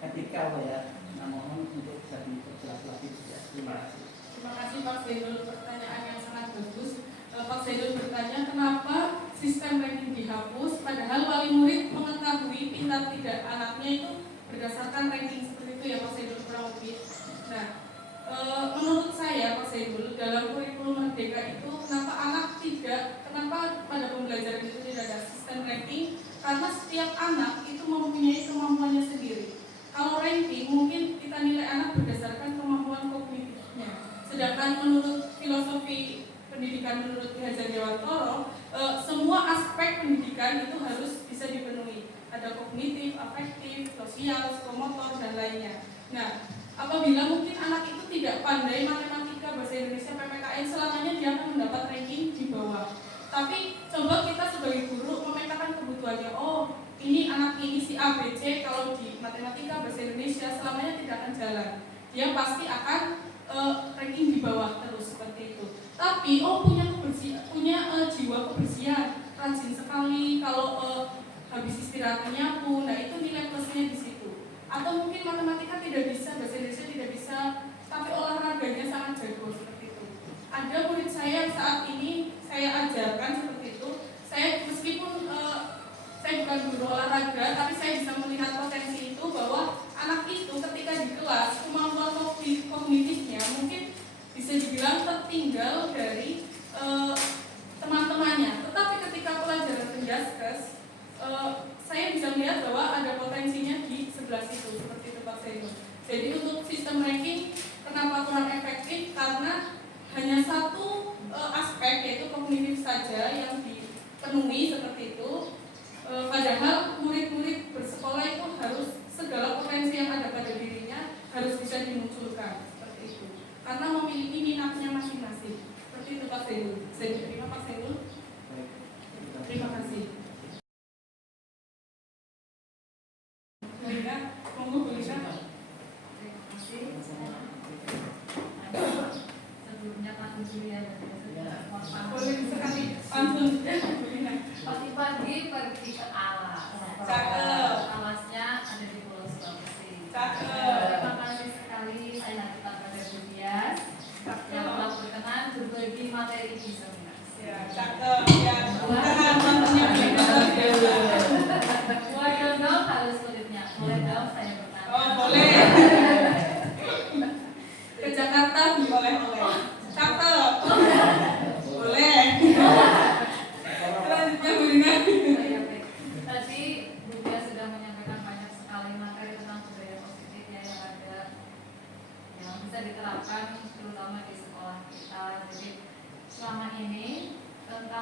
etika ya. Nah, mohon untuk bisa diperjelas lagi ya. Terima kasih. Terima kasih Pak Zainul, pertanyaan yang sangat bagus. Pak Zainul bertanya kenapa sistem ranking dihapus, padahal wali murid mengetahui pintar tidak anaknya itu berdasarkan ranking seperti itu ya Pak Zainul kurang lebih. Nah, menurut saya Pak Zainul, dalam kurikulum Merdeka itu kenapa pada pembelajaran itu tidak ada sistem ranking? Karena setiap anak itu mempunyai kemampuannya sendiri. Kalau ranking mungkin kita nilai anak berdasarkan kemampuan kognitifnya. Sedangkan menurut filosofi pendidikan menurut Ki Hajar Dewantoro, semua aspek pendidikan itu harus bisa dipenuhi. Ada kognitif, afektif, sosial, psikomotor, dan lainnya. Nah, apabila mungkin anak itu tidak pandai matematika, bahasa Indonesia, PPKN, selamanya dia akan mendapat ranking di bawah. Tapi coba kita sebagai guru memetakan kebutuhannya. Oh, ini anak ini si A, B, C, kalau di matematika, bahasa Indonesia selamanya tidak akan jalan. Dia pasti akan ranking di bawah terus seperti itu. Tapi punya jiwa kebersihan, rajin sekali, kalau habis istirahat menyapu, nah itu nilai plusnya di situ. Atau mungkin matematika tidak bisa, bahasa Indonesia tidak bisa, tapi olahraganya sangat jago seperti itu. Ada murid saya saat ini saya ajarkan seperti itu. Saya meskipun saya bukan guru olahraga, tapi saya bisa melihat potensi itu bahwa anak itu ketika di kelas kemampuan kognitifnya mungkin bisa dibilang tertinggal dari teman-temannya. Tetapi ketika pelajaran penjaskes, saya bisa melihat bahwa ada potensinya di sebelah situ, seperti itu Pak Zainul. Jadi untuk sistem ranking kenapa kurang efektif? Karena hanya satu aspek yaitu kognitif saja yang dipenuhi seperti itu. Padahal murid-murid bersekolah itu harus segala potensi yang ada pada dirinya harus bisa dimunculkan seperti itu. Karena memiliki minatnya masing-masing. Seperti itu Pak Zainul. Saya terima Pak Zainul. Terima kasih. Bulina, monggo Bulina. Terima kasih. Sebelumnya pantun dulu ya. Boleh sekali pantun Bulina. Pagi-pagi pergi ke alas. Cakep. Alasnya ada di Pulau Sulawesi. Cakep. Terima kasih sekali saya Nagita pada Bu Dias yang telah berkenan berbagi materi di seminar. Ya, cakep ya. Tahan pantunnya Bulina. Boleh dong harus kulitnya. Boleh dong saya bertanya. Oh, boleh. Ke Jakarta boleh. Cakep. Boleh. Selanjutnya Bulina. Oh, iya, baik.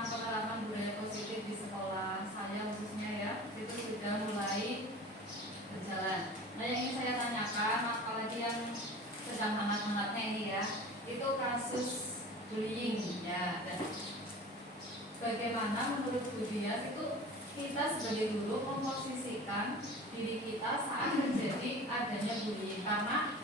penerapan budaya positif di sekolah saya khususnya ya, itu sudah mulai berjalan. Nah, yang ingin saya tanyakan, apalagi yang sedang hangat-hangatnya ini ya, itu kasus bullying ya. Dan bagaimana menurut Bu Dias itu kita sebagai guru memposisikan diri kita saat terjadi adanya bullying? Karena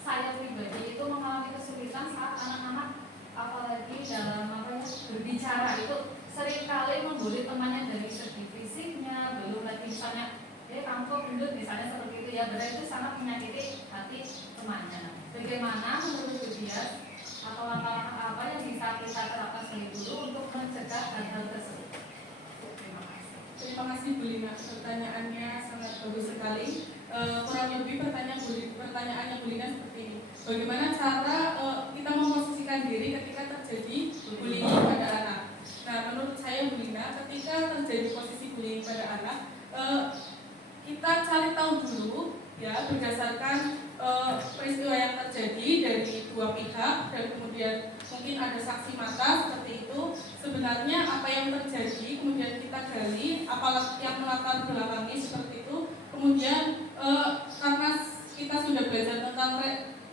saya pribadi itu mengalami kesulitan saat anak-anak apalagi dalam berbicara itu seringkali membuli temannya dari segi fisiknya, belum lagi misalnya kamu kok gendut misalnya seperti itu ya, berarti itu sangat menyakiti hati temannya. Bagaimana menurut Bu Dias atau langkah-langkah apa yang bisa kita terapkan sebagai guru untuk mencegah hal tersebut? Terima kasih. Terima kasih Bu Lina, pertanyaannya sangat bagus sekali. Kurang lebih pertanyaannya Bu Lina seperti ini. Bagaimana cara kita memposisikan diri ketika terjadi bullying pada anak? Nah, menurut saya Bu Lina, ketika terjadi posisi bullying pada anak, kita cari tahu dulu ya berdasarkan peristiwa yang terjadi dari dua pihak dan kemudian mungkin ada saksi mata seperti itu. Sebenarnya apa yang terjadi kemudian kita gali apalagi yang melatar belakangi seperti itu. Kemudian karena kita sudah belajar tentang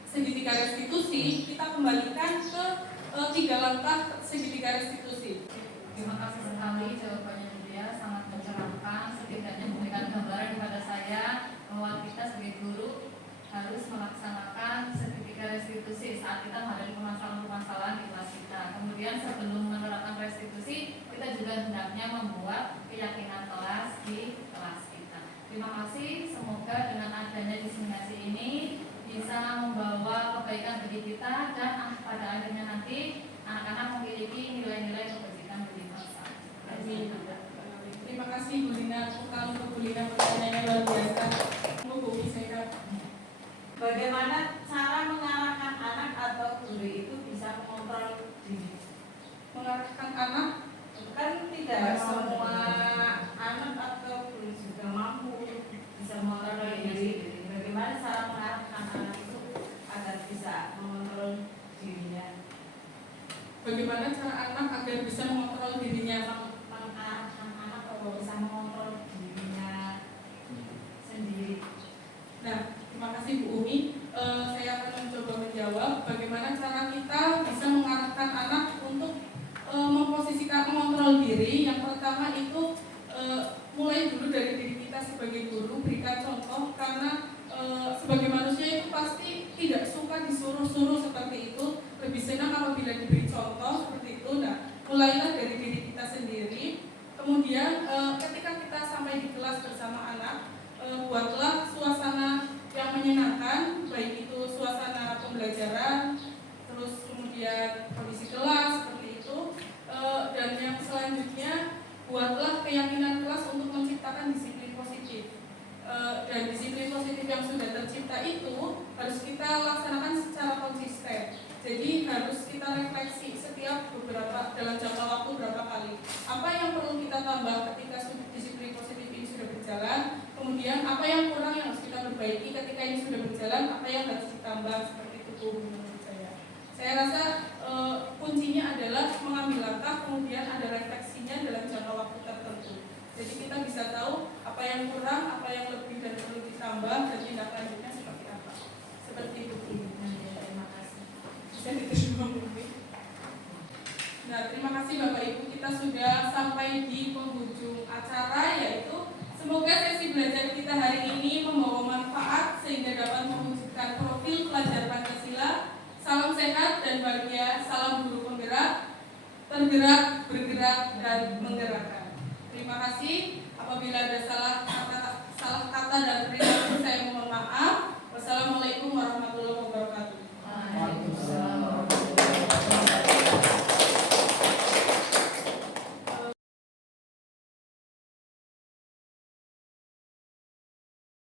segitiga restitusi, kita kembalikan ke 3 langkah segitiga restitusi. Terima kasih sekali jawabannya Bu Dias, sangat mencerahkan, setidaknya memberikan gambaran kepada saya bahwa kita sebagai guru harus melaksanakan segitiga restitusi saat kita menghadapi permasalahan-permasalahan di kelas kita. Kemudian sebelum menerapkan restitusi, kita juga hendaknya membuat keyakinan kelas di kelas kita. Terima kasih, semoga dengan adanya diseminasi ini bisa membawa kebaikan bagi kita dan pada akhirnya nanti anak-anak memiliki nilai-nilai kebajikan bagi bangsa. Amin. Terima kasih Bu Lina, untuk Bu Lina pertanyaannya luar biasa. Bu saya Bagaimana cara mengarahkan anak atau guru itu bisa mengontrol diri? mengarahkan anak Kan tidak semua anak atau guru juga mampu bisa mengontrol diri. Bagaimana cara mengarahkan anak itu agar bisa mengontrol dirinya? bagaimana cara anak agar bisa mengontrol dirinya? Mengarahkan anak atau bisa mengontrol dirinya sendiri. Nah, terima kasih Bu Umi. Saya akan mencoba menjawab bagaimana cara kita bisa mengarahkan anak untuk memposisikan mengontrol diri. Yang pertama itu mulai dulu dari diri kita sebagai guru, berikan contoh karena sebagai manusia itu pasti tidak suka disuruh-suruh seperti itu, lebih senang apabila diberi contoh seperti itu. Nah, mulailah dari diri kita sendiri. Kemudian ketika kita sampai di kelas bersama anak, buatlah suasana yang menyenangkan, baik itu suasana pembelajaran, terus kemudian kondisi kelas seperti itu, dan yang selanjutnya buatlah keyakinan kelas untuk menciptakan disiplin positif. Dan disiplin positif yang sudah tercipta itu harus kita laksanakan secara konsisten. Jadi harus kita refleksi setiap dalam jangka waktu berapa kali. Apa yang perlu kita tambah ketika disiplin positif ini sudah berjalan, kemudian apa yang kurang yang harus kita perbaiki ketika ini sudah berjalan, apa yang harus ditambah, seperti itu menurut saya. Saya rasa kuncinya adalah mengambil langkah, kemudian ada refleksinya dalam jangka waktu tertentu. Jadi kita bisa tahu apa yang kurang, apa yang lebih dan perlu ditambah, dan tindak lanjutnya seperti apa. Seperti itu. Terima kasih. Bisa diterima mungkin. Nah, terima kasih Bapak Ibu, kita sudah sampai di penghujung acara, yaitu semoga sesi belajar kita hari ini membawa manfaat sehingga dapat mewujudkan profil pelajar Pancasila. Salam sehat dan bahagia, salam guru penggerak, tergerak, bergerak, dan menggerakkan. Terima kasih. Apabila ada salah kata dan